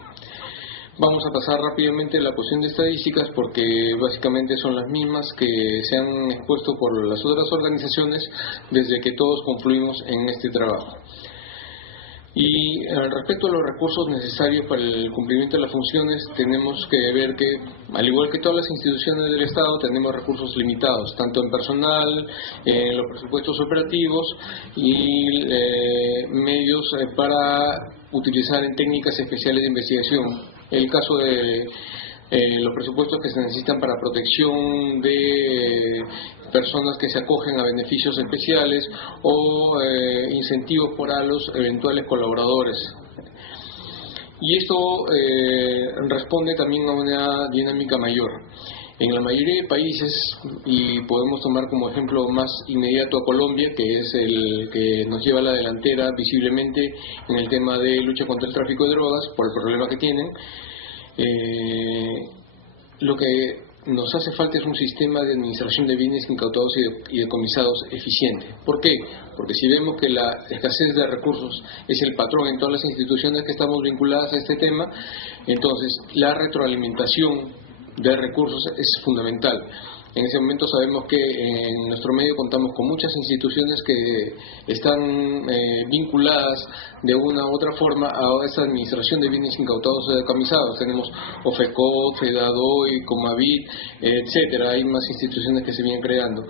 Vamos a pasar rápidamente a la cuestión de estadísticas porque básicamente son las mismas que se han expuesto por las otras organizaciones desde que todos confluimos en este trabajo. Y respecto a los recursos necesarios para el cumplimiento de las funciones, tenemos que ver que, al igual que todas las instituciones del Estado, tenemos recursos limitados, tanto en personal, en los presupuestos operativos y medios para utilizar en técnicas especiales de investigación. El caso de los presupuestos que se necesitan para protección de personas que se acogen a beneficios especiales o incentivos para los eventuales colaboradores. Y esto responde también a una dinámica mayor. En la mayoría de países, y podemos tomar como ejemplo más inmediato a Colombia, que es el que nos lleva a la delantera visiblemente en el tema de lucha contra el tráfico de drogas, por el problema que tienen, lo que nos hace falta es un sistema de administración de bienes incautados y decomisados eficiente. ¿Por qué? Porque si vemos que la escasez de recursos es el patrón en todas las instituciones que estamos vinculadas a este tema, entonces la retroalimentación de recursos es fundamental. En ese momento sabemos que en nuestro medio contamos con muchas instituciones que están vinculadas de una u otra forma a esa administración de bienes incautados o decomisados. Tenemos OFECOT, FEDADOI, Comavit, etcétera. Hay más instituciones que se vienen creando.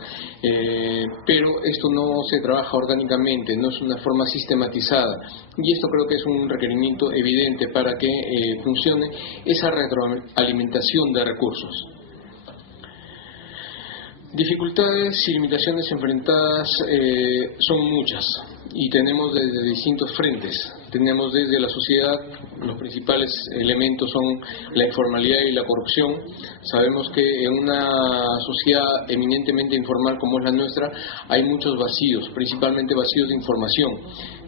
Pero esto no se trabaja orgánicamente, no es una forma sistematizada. Y esto creo que es un requerimiento evidente para que funcione esa retroalimentación de recursos. Dificultades y limitaciones enfrentadas son muchas y tenemos desde distintos frentes. Tenemos desde la sociedad, los principales elementos son la informalidad y la corrupción. Sabemos que en una sociedad eminentemente informal como es la nuestra hay muchos vacíos, principalmente vacíos de información,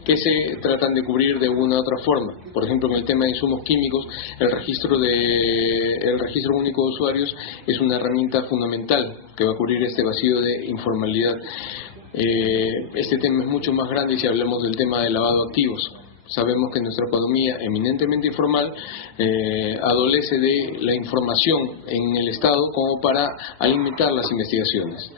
que se tratan de cubrir de una u otra forma. Por ejemplo, en el tema de insumos químicos, el registro único de usuarios es una herramienta fundamental que va a cubrir este vacío de informalidad. Este tema es mucho más grande si hablamos del tema del lavado de activos. Sabemos que nuestra economía eminentemente informal adolece de la información en el Estado como para alimentar las investigaciones.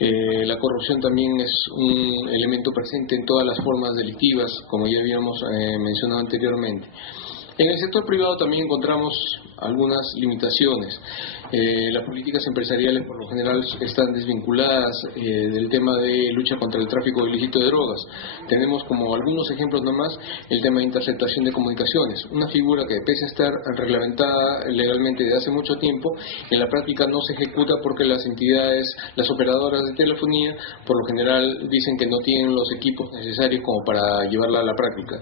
La corrupción también es un elemento presente en todas las formas delictivas, como ya habíamos mencionado anteriormente. En el sector privado también encontramos algunas limitaciones. Las políticas empresariales por lo general están desvinculadas del tema de lucha contra el tráfico ilícito de drogas. Tenemos como algunos ejemplos nomás el tema de interceptación de comunicaciones, una figura que pese a estar reglamentada legalmente desde hace mucho tiempo, en la práctica no se ejecuta porque las entidades, las operadoras de telefonía, por lo general dicen que no tienen los equipos necesarios como para llevarla a la práctica.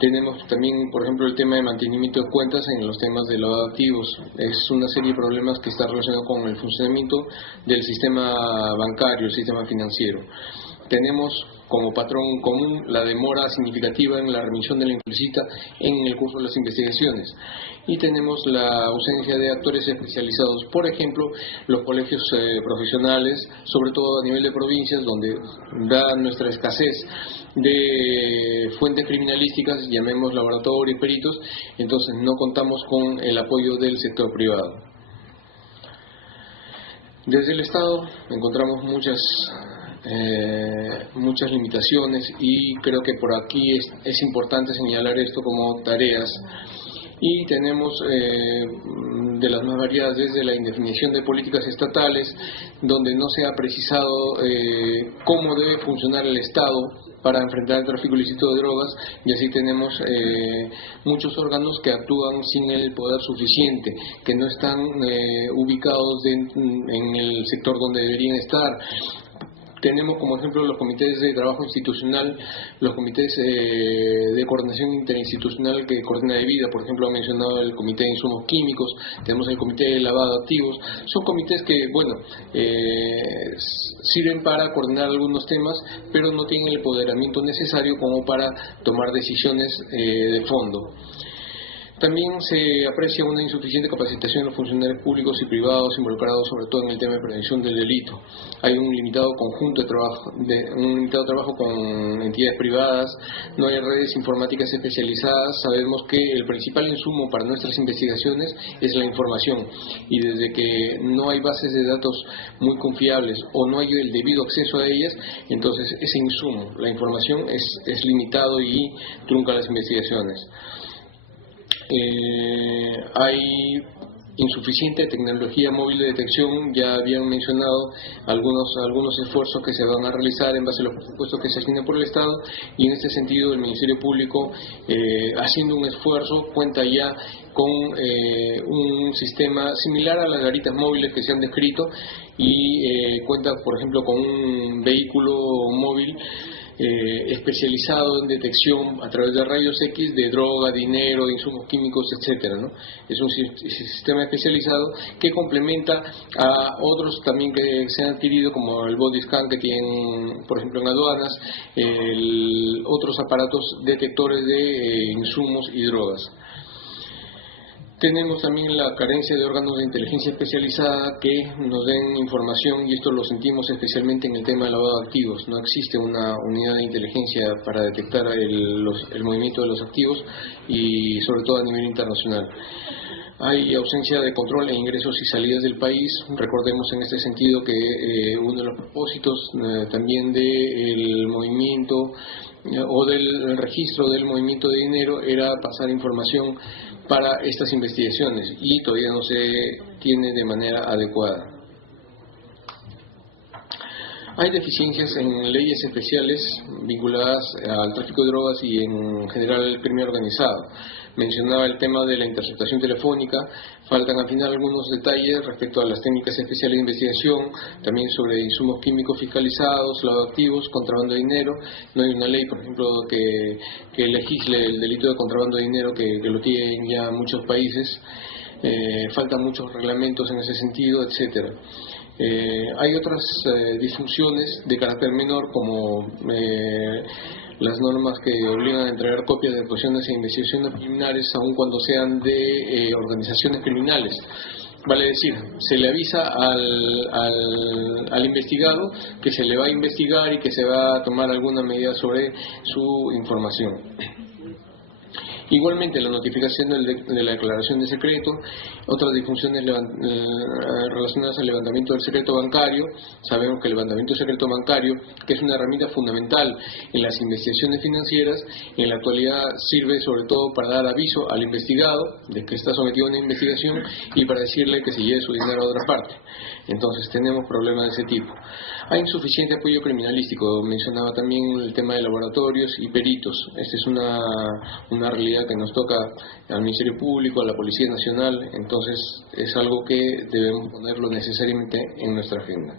Tenemos también, por ejemplo, el tema de mantenimiento de cuentas en los temas de lavado de activos. Es una serie de problemas que está relacionado con el funcionamiento del sistema bancario, el sistema financiero. Tenemos como patrón común la demora significativa en la remisión de la implícita en el curso de las investigaciones. Y tenemos la ausencia de actores especializados, por ejemplo, los colegios profesionales, sobre todo a nivel de provincias, donde da nuestra escasez de fuentes criminalísticas, llamemos laboratorio y peritos, entonces no contamos con el apoyo del sector privado. Desde el Estado encontramos muchas limitaciones y creo que por aquí es importante señalar esto como tareas. Y tenemos de las más variadas, desde la indefinición de políticas estatales, donde no se ha precisado cómo debe funcionar el Estado para enfrentar el tráfico ilícito de drogas, y así tenemos muchos órganos que actúan sin el poder suficiente, que no están ubicados en el sector donde deberían estar. Tenemos como ejemplo los comités de trabajo institucional, los comités de coordinación interinstitucional que coordina de vida, por ejemplo ha mencionado el comité de insumos químicos, tenemos el comité de lavado de activos, son comités que, bueno, sirven para coordinar algunos temas, pero no tienen el empoderamiento necesario como para tomar decisiones de fondo. También se aprecia una insuficiente capacitación de los funcionarios públicos y privados involucrados sobre todo en el tema de prevención del delito. Hay un limitado conjunto de trabajo con entidades privadas, no hay redes informáticas especializadas. Sabemos que el principal insumo para nuestras investigaciones es la información, y desde que no hay bases de datos muy confiables o no hay el debido acceso a ellas, entonces ese insumo, la información, es limitado y trunca las investigaciones. Hay insuficiente tecnología móvil de detección. Ya habían mencionado algunos esfuerzos que se van a realizar en base a los presupuestos que se asignan por el Estado, y en este sentido el Ministerio Público, haciendo un esfuerzo, cuenta ya con un sistema similar a las garitas móviles que se han descrito, y cuenta, por ejemplo, con un vehículo móvil especializado en detección a través de rayos X de droga, dinero, insumos químicos, etcétera, ¿no? Es un sistema especializado que complementa a otros también que se han adquirido, como el body scan que tienen, por ejemplo, en aduanas, otros aparatos detectores de insumos y drogas. Tenemos también la carencia de órganos de inteligencia especializada que nos den información, y esto lo sentimos especialmente en el tema del lavado de activos. No existe una unidad de inteligencia para detectar el movimiento de los activos, y sobre todo a nivel internacional. Hay ausencia de control en ingresos y salidas del país. Recordemos en este sentido que uno de los propósitos también del movimiento o del registro del movimiento de dinero era pasar información para estas investigaciones, y todavía no se tiene de manera adecuada. Hay deficiencias en leyes especiales vinculadas al tráfico de drogas y en general el crimen organizado. Mencionaba el tema de la interceptación telefónica. Faltan afinar algunos detalles respecto a las técnicas especiales de investigación, también sobre insumos químicos fiscalizados, lavado de activos, contrabando de dinero. No hay una ley, por ejemplo, que legisle el delito de contrabando de dinero, que lo tienen ya muchos países. Faltan muchos reglamentos en ese sentido, etcétera. Hay otras disfunciones de carácter menor, como las normas que obligan a entregar copias de actuaciones e investigaciones preliminares, aun cuando sean de organizaciones criminales. Vale decir, se le avisa al investigado que se le va a investigar y que se va a tomar alguna medida sobre su información. Igualmente, la notificación de la declaración de secreto, otras disfunciones relacionadas al levantamiento del secreto bancario. Sabemos que el levantamiento del secreto bancario, que es una herramienta fundamental en las investigaciones financieras, en la actualidad sirve sobre todo para dar aviso al investigado de que está sometido a una investigación y para decirle que se lleve su dinero a otra parte. Entonces tenemos problemas de ese tipo. Hay insuficiente apoyo criminalístico. Mencionaba también el tema de laboratorios y peritos. Esta es una realidad que nos toca al Ministerio Público, a la Policía Nacional. Entonces es algo que debemos ponerlo necesariamente en nuestra agenda.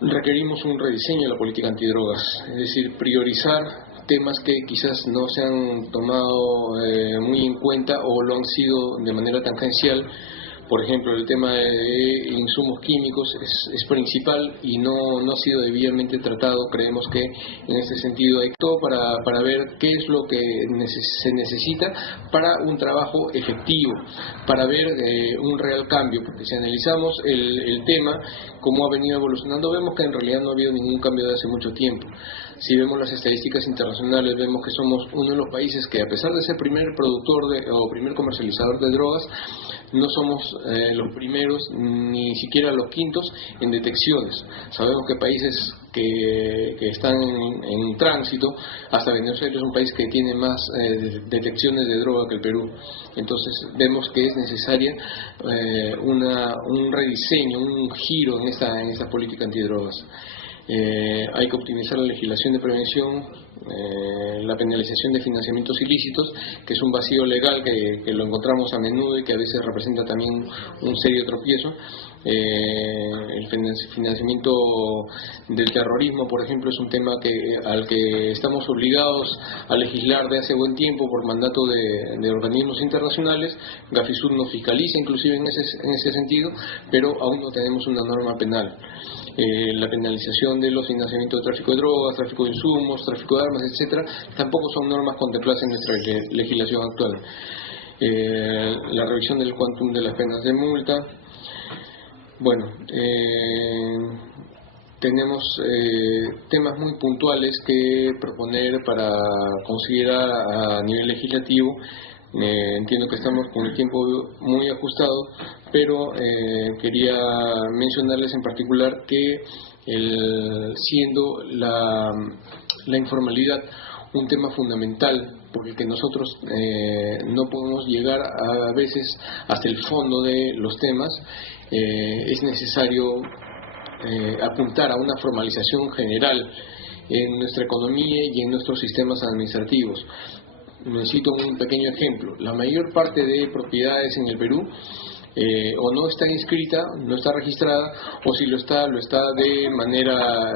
Requerimos un rediseño de la política antidrogas, es decir, priorizar temas que quizás no se han tomado muy en cuenta o lo han sido de manera tangencial. Por ejemplo, el tema de insumos químicos es principal y no ha sido debidamente tratado. Creemos que en este sentido hay todo para ver qué es lo que se necesita para un trabajo efectivo, para ver un real cambio, porque si analizamos el tema, cómo ha venido evolucionando, vemos que en realidad no ha habido ningún cambio de hace mucho tiempo. Si vemos las estadísticas internacionales, vemos que somos uno de los países que, a pesar de ser primer productor o primer comercializador de drogas, no somos los primeros ni siquiera los quintos en detecciones. Sabemos que países que están en tránsito, hasta Venezuela es un país que tiene más detecciones de droga que el Perú. Entonces vemos que es necesaria un rediseño, un giro en esta política antidrogas. Hay que optimizar la legislación de prevención, la penalización de financiamientos ilícitos, que es un vacío legal que lo encontramos a menudo y que a veces representa también un serio tropiezo. El financiamiento del terrorismo, por ejemplo, es un tema al que estamos obligados a legislar de hace buen tiempo por mandato de organismos internacionales. Gafisud nos fiscaliza inclusive en ese sentido, pero aún no tenemos una norma penal. La penalización de los financiamientos de tráfico de drogas, tráfico de insumos, tráfico de armas, etcétera, tampoco son normas contempladas en nuestra legislación actual. La revisión del quantum de las penas de multa. Bueno, tenemos temas muy puntuales que proponer para considerar a nivel legislativo. Entiendo que estamos con el tiempo muy ajustado, pero quería mencionarles en particular que siendo la informalidad un tema fundamental por el que nosotros no podemos llegar a veces hasta el fondo de los temas, es necesario apuntar a una formalización general en nuestra economía y en nuestros sistemas administrativos. Necesito un pequeño ejemplo. La mayor parte de propiedades en el Perú o no está inscrita, no está registrada, o si lo está de manera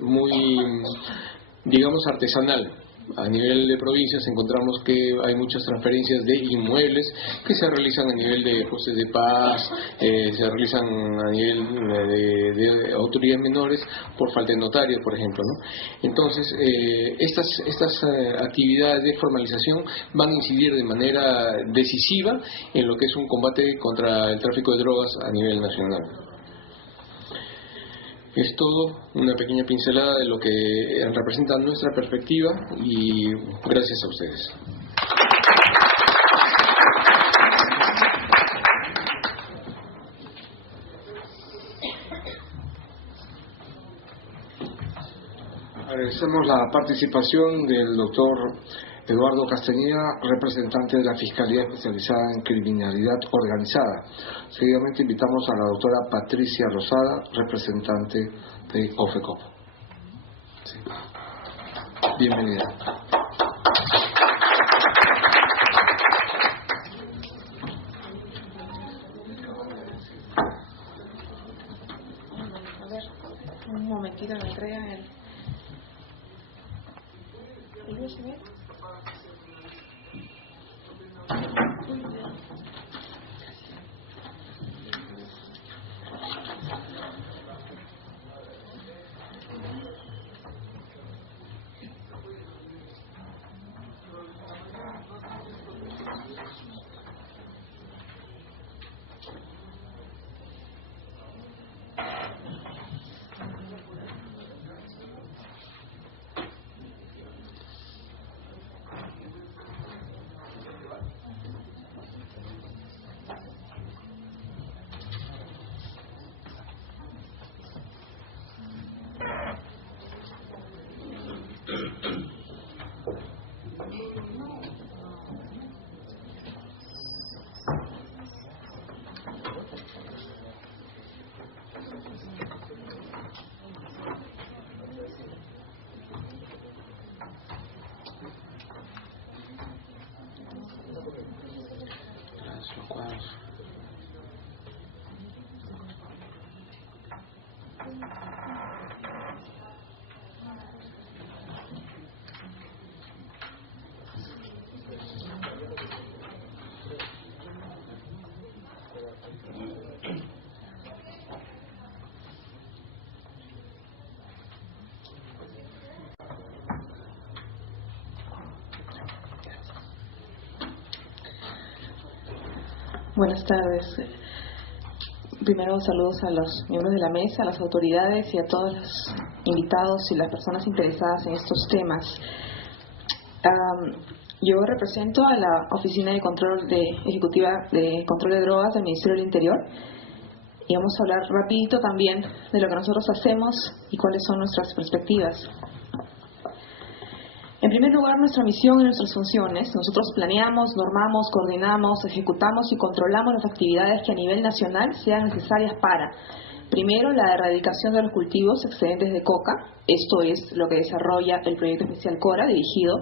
muy, digamos, artesanal. A nivel de provincias encontramos que hay muchas transferencias de inmuebles que se realizan a nivel de jueces de paz, se realizan a nivel de autoridades menores por falta de notarios, por ejemplo, ¿no? Entonces, estas actividades de formalización van a incidir de manera decisiva en lo que es un combate contra el tráfico de drogas a nivel nacional. Es todo, una pequeña pincelada de lo que representa nuestra perspectiva y gracias a ustedes. Agradecemos la participación del doctor Eduardo Castañeda, representante de la Fiscalía Especializada en Criminalidad Organizada. Seguidamente invitamos a la doctora Patricia Rosada, representante de OFECOP. Sí. Bienvenida. A ver, un momentito, me entregan el USB. Buenas tardes. Primero, saludos a los miembros de la mesa, a las autoridades y a todos los invitados y las personas interesadas en estos temas. Yo represento a la Oficina de Control Ejecutiva de Control de Drogas del Ministerio del Interior y vamos a hablar rapidito también de lo que nosotros hacemos y cuáles son nuestras perspectivas. En primer lugar, nuestra misión y nuestras funciones. Nosotros planeamos, normamos, coordinamos, ejecutamos y controlamos las actividades que a nivel nacional sean necesarias para, primero, la erradicación de los cultivos excedentes de coca. Esto es lo que desarrolla el proyecto especial CORA, dirigido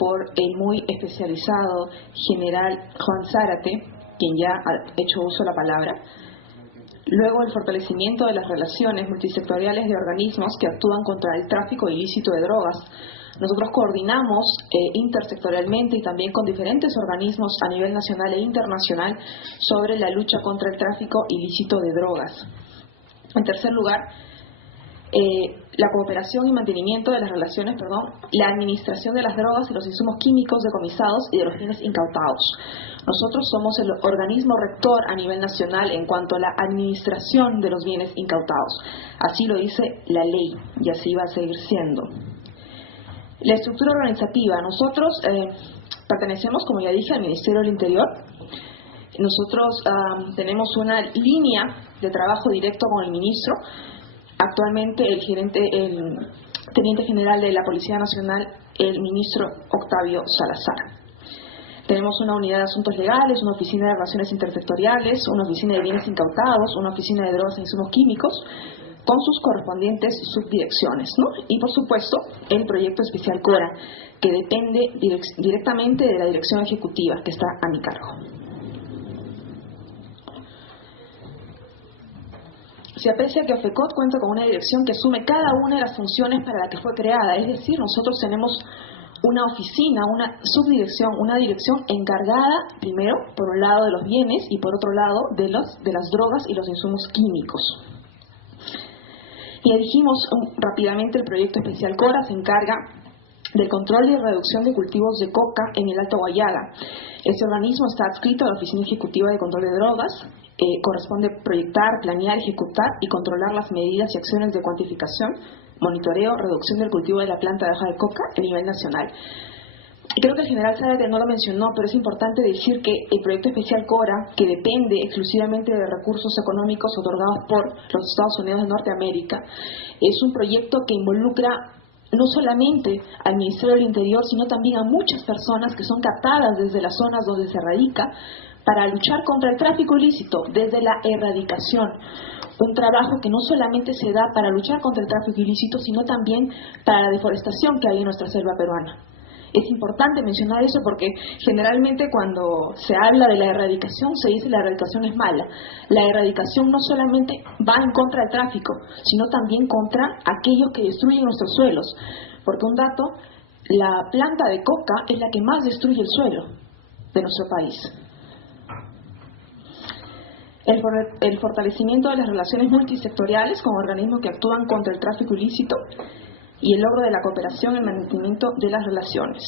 por el muy especializado general Juan Zárate, quien ya ha hecho uso de la palabra. Luego, el fortalecimiento de las relaciones multisectoriales de organismos que actúan contra el tráfico ilícito de drogas. Nosotros coordinamos intersectorialmente y también con diferentes organismos a nivel nacional e internacional sobre la lucha contra el tráfico ilícito de drogas. En tercer lugar, la cooperación y mantenimiento de las relaciones, la administración de las drogas y los insumos químicos decomisados y de los bienes incautados. Nosotros somos el organismo rector a nivel nacional en cuanto a la administración de los bienes incautados. Así lo dice la ley y así va a seguir siendo. La estructura organizativa. Nosotros pertenecemos, como ya dije, al Ministerio del Interior. Nosotros tenemos una línea de trabajo directo con el ministro. Actualmente el teniente general de la Policía Nacional, el ministro Octavio Salazar. Tenemos una unidad de asuntos legales, una oficina de relaciones intersectoriales, una oficina de bienes incautados, una oficina de drogas e insumos químicos, con sus correspondientes subdirecciones, ¿no? Y por supuesto, el proyecto especial CORA, que depende directamente de la dirección ejecutiva que está a mi cargo. Se aprecia que OFECOT cuenta con una dirección que asume cada una de las funciones para la que fue creada, es decir, nosotros tenemos una oficina, una subdirección, una dirección encargada, primero, por un lado de los bienes y por otro lado de las drogas y los insumos químicos. Y ya dijimos rápidamente, el proyecto especial CORA se encarga del control y reducción de cultivos de coca en el Alto Guayala. Este organismo está adscrito a la Oficina Ejecutiva de Control de Drogas. Corresponde proyectar, planear, ejecutar y controlar las medidas y acciones de cuantificación, monitoreo, reducción del cultivo de la planta de hoja de coca a nivel nacional. Creo que el general Zárate no lo mencionó, pero es importante decir que el proyecto especial CORA, que depende exclusivamente de recursos económicos otorgados por los Estados Unidos de Norteamérica, es un proyecto que involucra no solamente al Ministerio del Interior, sino también a muchas personas que son captadas desde las zonas donde se radica para luchar contra el tráfico ilícito desde la erradicación. Un trabajo que no solamente se da para luchar contra el tráfico ilícito, sino también para la deforestación que hay en nuestra selva peruana. Es importante mencionar eso porque generalmente cuando se habla de la erradicación se dice la erradicación es mala. La erradicación no solamente va en contra del tráfico, sino también contra aquellos que destruyen nuestros suelos. Porque un dato, la planta de coca es la que más destruye el suelo de nuestro país. El fortalecimiento de las relaciones multisectoriales con organismos que actúan contra el tráfico ilícito y el logro de la cooperación y el mantenimiento de las relaciones.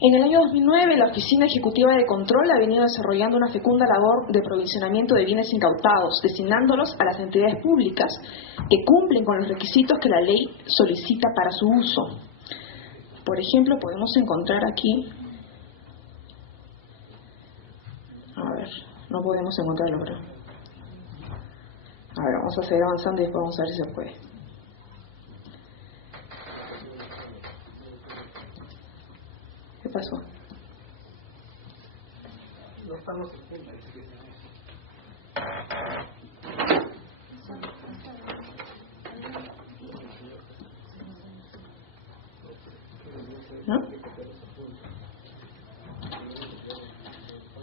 En el año 2009, la Oficina Ejecutiva de Control ha venido desarrollando una fecunda labor de provisionamiento de bienes incautados, destinándolos a las entidades públicas que cumplen con los requisitos que la ley solicita para su uso. Por ejemplo, podemos encontrar aquí... A ver, no podemos encontrarlo, pero... A ver, vamos a seguir avanzando y después vamos a ver si se puede. ¿Qué pasó? No estamos ¿no?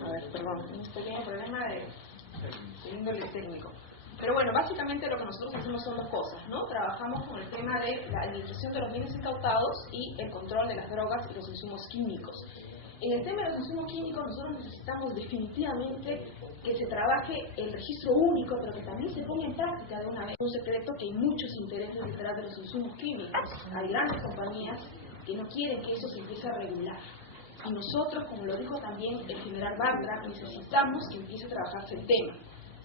A ver, perdón, un pequeño problema de índole técnico. Pero bueno, básicamente lo que nosotros hacemos son dos cosas, ¿no? Trabajamos con el tema de la administración de los bienes incautados y el control de las drogas y los insumos químicos. En el tema de los insumos químicos nosotros necesitamos definitivamente que se trabaje el registro único, pero que también se ponga en práctica de una vez. Es un secreto que hay muchos intereses detrás de los insumos químicos. Hay grandes compañías que no quieren que eso se empiece a regular. Y nosotros, como lo dijo también el general Barbara, necesitamos que empiece a trabajarse el tema,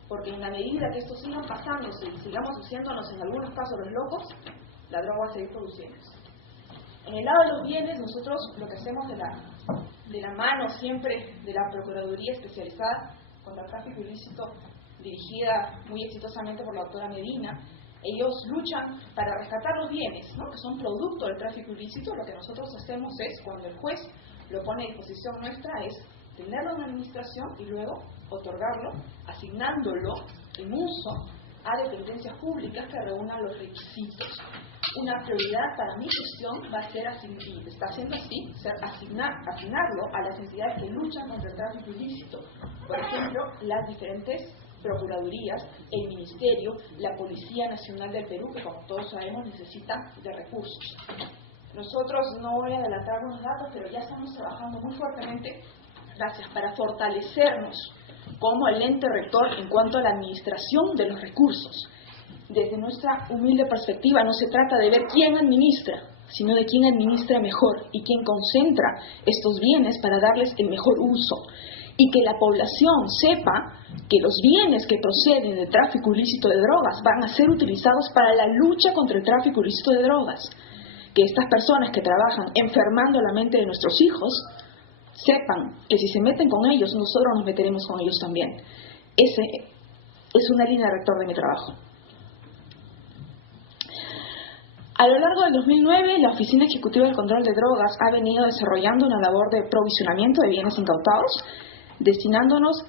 porque en la medida que esto siga pasándose y sigamos haciéndonos en algunos casos los locos, la droga va a seguir produciéndose. En el lado de los bienes, nosotros lo que hacemos de la mano siempre de la Procuraduría Especializada contra el Tráfico Ilícito, dirigida muy exitosamente por la doctora Medina, ellos luchan para rescatar los bienes, ¿no?, que son producto del tráfico ilícito. Lo que nosotros hacemos es, cuando el juez lo pone a disposición nuestra, es tenerlo en administración y luego otorgarlo, asignándolo en uso a dependencias públicas que reúnan los requisitos. Una prioridad para mi gestión va a ser, y está siendo así, asignarlo a las entidades que luchan contra el tráfico ilícito. Por ejemplo, las diferentes procuradurías, el Ministerio, la Policía Nacional del Perú, que como todos sabemos necesita de recursos. Nosotros, no voy a adelantar unos datos, pero ya estamos trabajando muy fuertemente, gracias, para fortalecernos como el ente rector en cuanto a la administración de los recursos. Desde nuestra humilde perspectiva, no se trata de ver quién administra, sino de quién administra mejor y quién concentra estos bienes para darles el mejor uso. Y que la población sepa que los bienes que proceden del tráfico ilícito de drogas van a ser utilizados para la lucha contra el tráfico ilícito de drogas. Que estas personas que trabajan enfermando la mente de nuestros hijos sepan que si se meten con ellos, nosotros nos meteremos con ellos también. Ese es una línea rector de mi trabajo. A lo largo del 2009, la Oficina Ejecutiva del Control de Drogas ha venido desarrollando una labor de provisionamiento de bienes incautados, destinándolos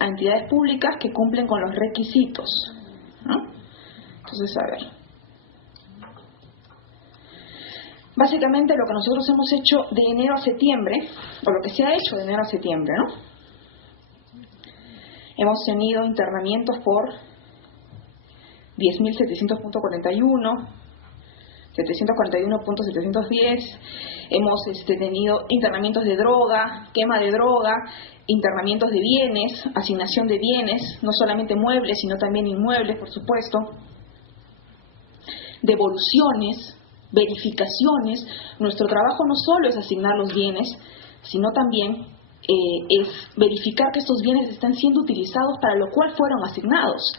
a entidades públicas que cumplen con los requisitos, ¿no? Entonces, a ver. Básicamente lo que nosotros hemos hecho de enero a septiembre, o lo que se ha hecho de enero a septiembre, ¿no? Hemos tenido internamientos por 10.700.41, 741.710, hemos tenido internamientos de droga, quema de droga, internamientos de bienes, asignación de bienes, no solamente muebles, sino también inmuebles, por supuesto, devoluciones, verificaciones. Nuestro trabajo no solo es asignar los bienes, sino también es verificar que estos bienes están siendo utilizados para lo cual fueron asignados.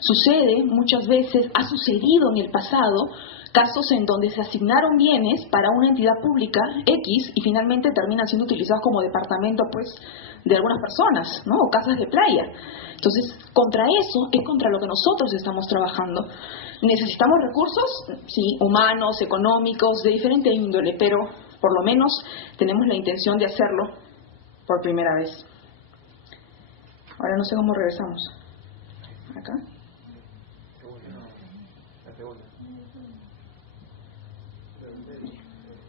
Sucede, muchas veces, ha sucedido en el pasado, casos en donde se asignaron bienes para una entidad pública X y finalmente terminan siendo utilizados como departamento, pues, de algunas personas, ¿no?, o casas de playa. Entonces, contra eso es contra lo que nosotros estamos trabajando. ¿Necesitamos recursos? Sí, humanos, económicos, de diferente índole, pero por lo menos tenemos la intención de hacerlo por primera vez. Ahora no sé cómo regresamos. Acá.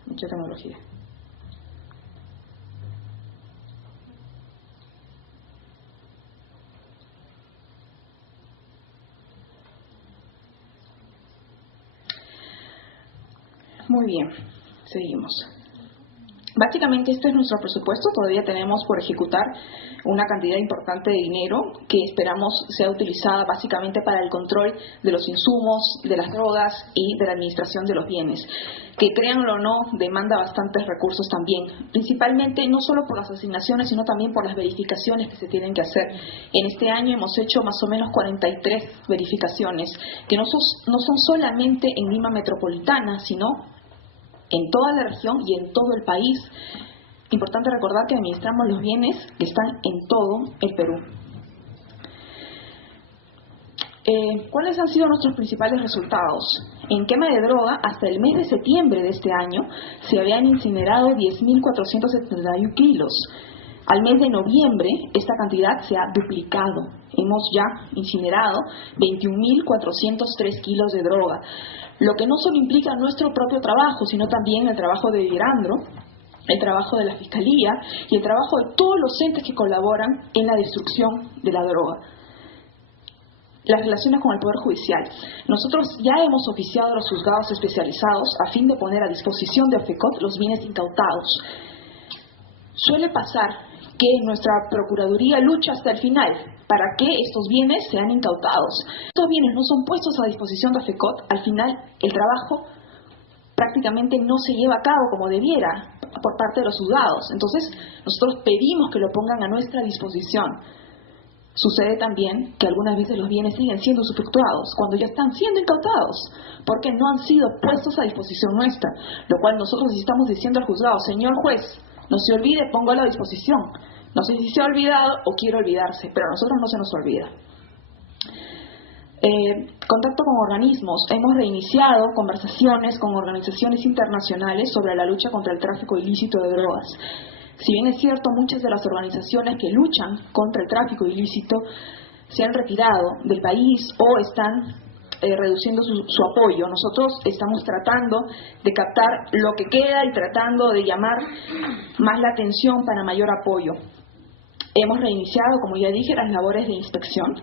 Mucha tecnología. Muy bien, seguimos. Básicamente este es nuestro presupuesto. Todavía tenemos por ejecutar una cantidad importante de dinero que esperamos sea utilizada básicamente para el control de los insumos, de las drogas y de la administración de los bienes, que créanlo o no, demanda bastantes recursos también, principalmente no solo por las asignaciones, sino también por las verificaciones que se tienen que hacer. En este año hemos hecho más o menos 43 verificaciones, que no son solamente en Lima metropolitana, sino en toda la región y en todo el país. Importante recordar que administramos los bienes que están en todo el Perú. ¿Cuáles han sido nuestros principales resultados? En quema de droga, hasta el mes de septiembre de este año, se habían incinerado 10.471 kilos. Al mes de noviembre, esta cantidad se ha duplicado. Hemos ya incinerado 21.403 kilos de droga, lo que no solo implica nuestro propio trabajo, sino también el trabajo de Virandro, el trabajo de la Fiscalía y el trabajo de todos los entes que colaboran en la destrucción de la droga. Las relaciones con el Poder Judicial. Nosotros ya hemos oficiado a los juzgados especializados a fin de poner a disposición de OFECOT los bienes incautados. Suele pasar que nuestra Procuraduría lucha hasta el final para que estos bienes sean incautados. Estos bienes no son puestos a disposición de OFECOT, al final el trabajo prácticamente no se lleva a cabo como debiera. por parte de los juzgados. Entonces, nosotros pedimos que lo pongan a nuestra disposición. Sucede también que algunas veces los bienes siguen siendo usufructuados cuando ya están siendo incautados, porque no han sido puestos a disposición nuestra, lo cual nosotros estamos diciendo al juzgado: señor juez, no se olvide, pongo a la disposición. No sé si se ha olvidado o quiere olvidarse, pero a nosotros no se nos olvida. Contacto con organismos. Hemos reiniciado conversaciones con organizaciones internacionales sobre la lucha contra el tráfico ilícito de drogas. Si bien es cierto, muchas de las organizaciones que luchan contra el tráfico ilícito se han retirado del país o están reduciendo su apoyo, nosotros estamos tratando de captar lo que queda y tratando de llamar más la atención para mayor apoyo. Hemos reiniciado, como ya dije, las labores de inspección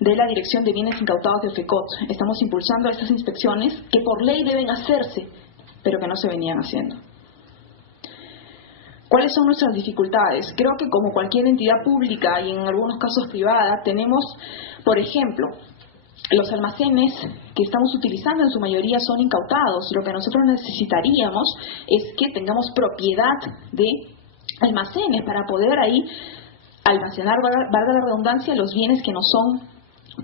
de la Dirección de Bienes Incautados de OFECOT. Estamos impulsando estas inspecciones que por ley deben hacerse, pero que no se venían haciendo. ¿Cuáles son nuestras dificultades? Creo que como cualquier entidad pública y en algunos casos privada, tenemos, por ejemplo, los almacenes que estamos utilizando en su mayoría son incautados. Lo que nosotros necesitaríamos es que tengamos propiedad de almacenes para poder ahí almacenar, valga la redundancia, los bienes que nos son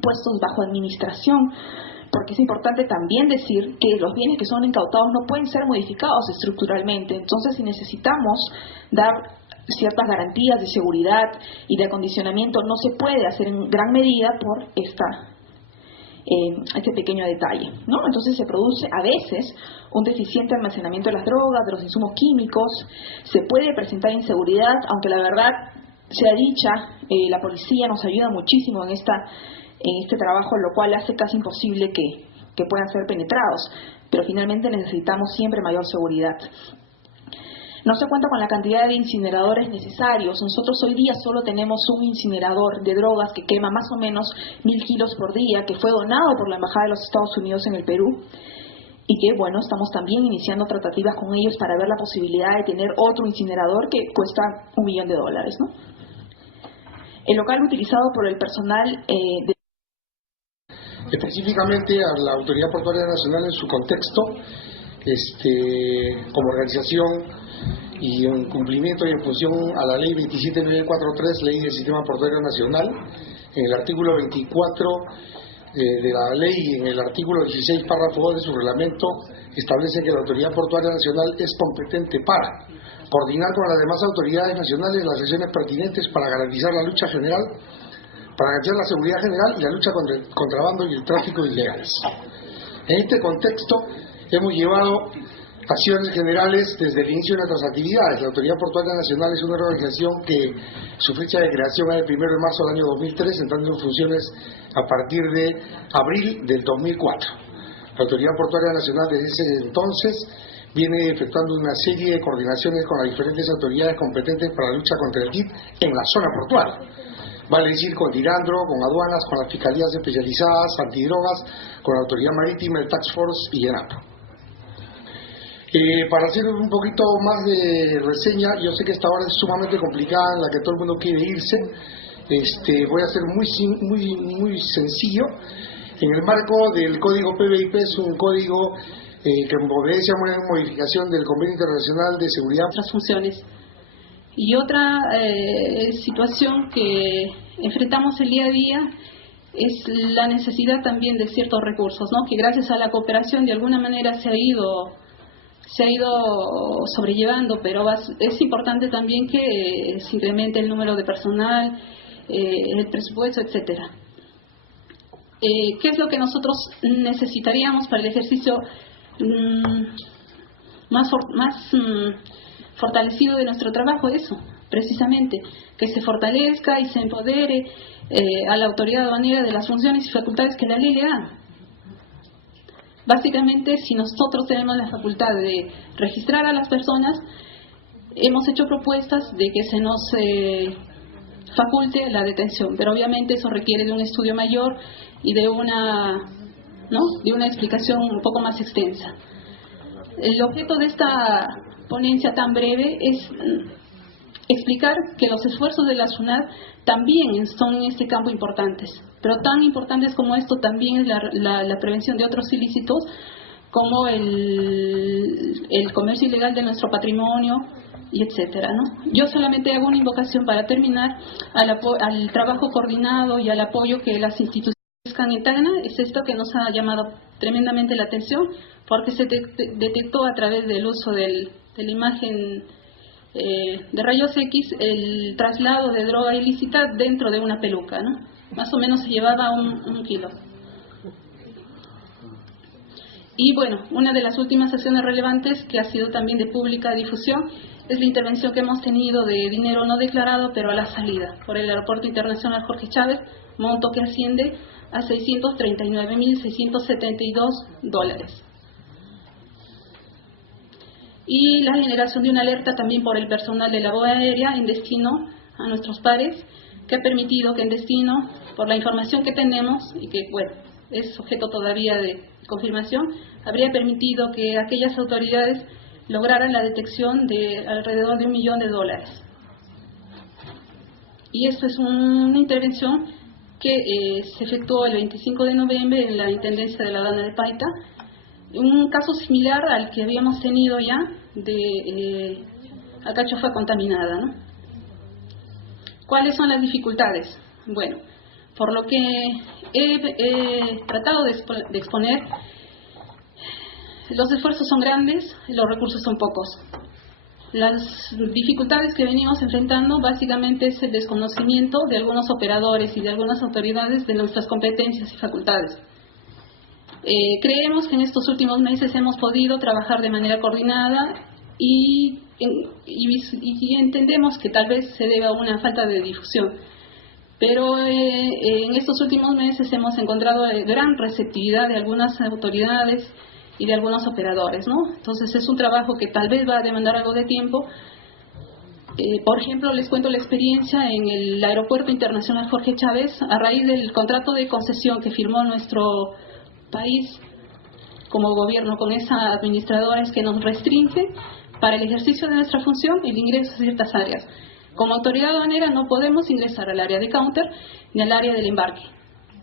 puestos bajo administración, porque es importante también decir que los bienes que son incautados no pueden ser modificados estructuralmente. Entonces, si necesitamos dar ciertas garantías de seguridad y de acondicionamiento, no se puede hacer en gran medida por este pequeño detalle, ¿no? Entonces se produce a veces un deficiente almacenamiento de las drogas, de los insumos químicos, se puede presentar inseguridad, aunque la verdad sea dicha, la policía nos ayuda muchísimo en este trabajo, lo cual hace casi imposible que puedan ser penetrados, pero finalmente necesitamos siempre mayor seguridad. No se cuenta con la cantidad de incineradores necesarios. Nosotros hoy día solo tenemos un incinerador de drogas que quema más o menos 1000 kilos por día, que fue donado por la Embajada de los Estados Unidos en el Perú, y que, bueno, estamos también iniciando tratativas con ellos para ver la posibilidad de tener otro incinerador que cuesta $1 millón, ¿no? El local utilizado por el personal específicamente a la Autoridad Portuaria Nacional en su contexto, como organización y en cumplimiento y en función a la Ley 27943, Ley del Sistema Portuario Nacional, en el artículo 24 de la ley, en el artículo 16, párrafo 2 de su reglamento, establece que la Autoridad Portuaria Nacional es competente para coordinar con las demás autoridades nacionales las acciones pertinentes para garantizar la lucha general, para garantizar la seguridad general y la lucha contra el contrabando y el tráfico ilegales. En este contexto hemos llevado acciones generales desde el inicio de nuestras actividades. La Autoridad Portuaria Nacional es una organización que su fecha de creación es el 1 de marzo del año 2003, entrando en funciones a partir de abril del 2004. La Autoridad Portuaria Nacional desde ese entonces viene efectuando una serie de coordinaciones con las diferentes autoridades competentes para la lucha contra el TIP en la zona portuaria. Vale decir, con Tirandro, con aduanas, con las fiscalías especializadas, antidrogas, con la Autoridad Marítima, el Task Force y ENAP. Para hacer un poquito más de reseña, yo sé que esta hora es sumamente complicada, en la que todo el mundo quiere irse. Voy a ser muy sencillo. En el marco del código PBIP, es un código que obedece a una modificación del Convenio Internacional de Seguridad. Otras funciones. Y otra situación que enfrentamos el día a día es la necesidad también de ciertos recursos, ¿no? Que gracias a la cooperación de alguna manera se ha ido sobrellevando, pero es importante también que se incremente el número de personal, el presupuesto, etcétera. ¿Qué es lo que nosotros necesitaríamos para el ejercicio más fortalecido de nuestro trabajo? Eso, precisamente, que se fortalezca y se empodere a la autoridad aduanera de las funciones y facultades que la ley le da. Básicamente, si nosotros tenemos la facultad de registrar a las personas, hemos hecho propuestas de que se nos faculte la detención, pero obviamente eso requiere de un estudio mayor y de una explicación un poco más extensa. El objeto de esta ponencia tan breve es explicar que los esfuerzos de la SUNAT también son en este campo importantes, pero tan importantes como esto también es la prevención de otros ilícitos como el comercio ilegal de nuestro patrimonio, y etcétera, ¿no? Yo solamente hago una invocación para terminar al trabajo coordinado y al apoyo que las instituciones Canitana. Es esto que nos ha llamado tremendamente la atención, porque se detectó a través del uso de la imagen de rayos X el traslado de droga ilícita dentro de una peluca, ¿no? Más o menos se llevaba un kilo. Y bueno, una de las últimas acciones relevantes que ha sido también de pública difusión es la intervención que hemos tenido de dinero no declarado pero a la salida por el Aeropuerto Internacional Jorge Chávez, monto que asciende a $639.672. Y la generación de una alerta también por el personal de la BOE aérea en destino a nuestros pares, que ha permitido que en destino, por la información que tenemos y que bueno, es objeto todavía de confirmación, habría permitido que aquellas autoridades lograran la detección de alrededor de $1 millón. Y esto es una intervención que se efectuó el 25 de noviembre en la Intendencia de la Aduana de Paita, un caso similar al que habíamos tenido ya de alcachofa contaminada, ¿no? ¿Cuáles son las dificultades? Bueno, por lo que he tratado de exponer, los esfuerzos son grandes, los recursos son pocos. Las dificultades que venimos enfrentando básicamente es el desconocimiento de algunos operadores y de algunas autoridades de nuestras competencias y facultades. Creemos que en estos últimos meses hemos podido trabajar de manera coordinada y entendemos que tal vez se deba a una falta de difusión. Pero en estos últimos meses hemos encontrado gran receptividad de algunas autoridades y de algunos operadores, ¿no? Entonces es un trabajo que tal vez va a demandar algo de tiempo. Por ejemplo, les cuento la experiencia en el Aeropuerto Internacional Jorge Chávez, a raíz del contrato de concesión que firmó nuestro país como gobierno con esa administradora, es que nos restringe para el ejercicio de nuestra función el ingreso a ciertas áreas. Como autoridad aduanera no podemos ingresar al área de counter ni al área del embarque.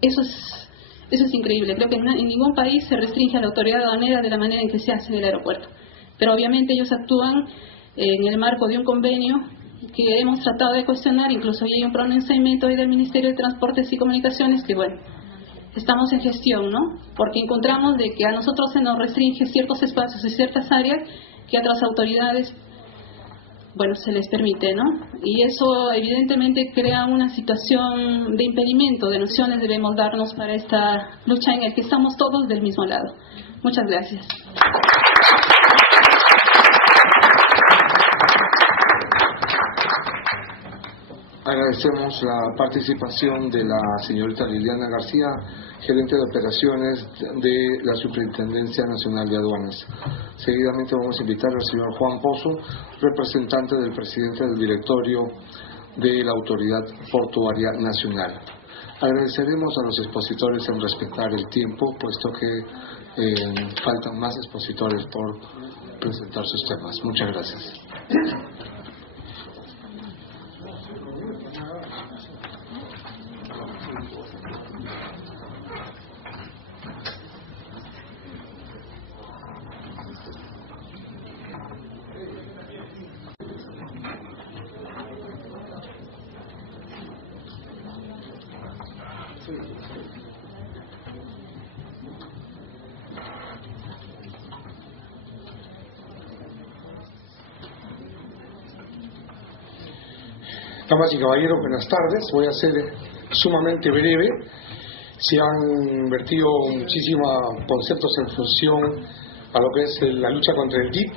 Eso es increíble. Creo que en ningún país se restringe a la autoridad aduanera de la manera en que se hace en el aeropuerto. Pero obviamente ellos actúan en el marco de un convenio que hemos tratado de cuestionar. Incluso hay un pronunciamiento ahí del Ministerio de Transportes y Comunicaciones que, bueno, estamos en gestión, ¿no? Porque encontramos de que a nosotros se nos restringe ciertos espacios y ciertas áreas que a otras autoridades, bueno, se les permite, ¿no? Y eso evidentemente crea una situación de impedimento, de nociones debemos darnos para esta lucha en la que estamos todos del mismo lado. Muchas gracias. Agradecemos la participación de la señorita Liliana García, gerente de operaciones de la Superintendencia Nacional de Aduanas. Seguidamente vamos a invitar al señor Juan Pozo, representante del presidente del directorio de la Autoridad Portuaria Nacional. Agradeceremos a los expositores en respetar el tiempo, puesto que faltan más expositores por presentar sus temas. Muchas gracias. Damas y caballeros, buenas tardes. Voy a ser sumamente breve. Se han vertido muchísimos conceptos en función a lo que es la lucha contra el DIP.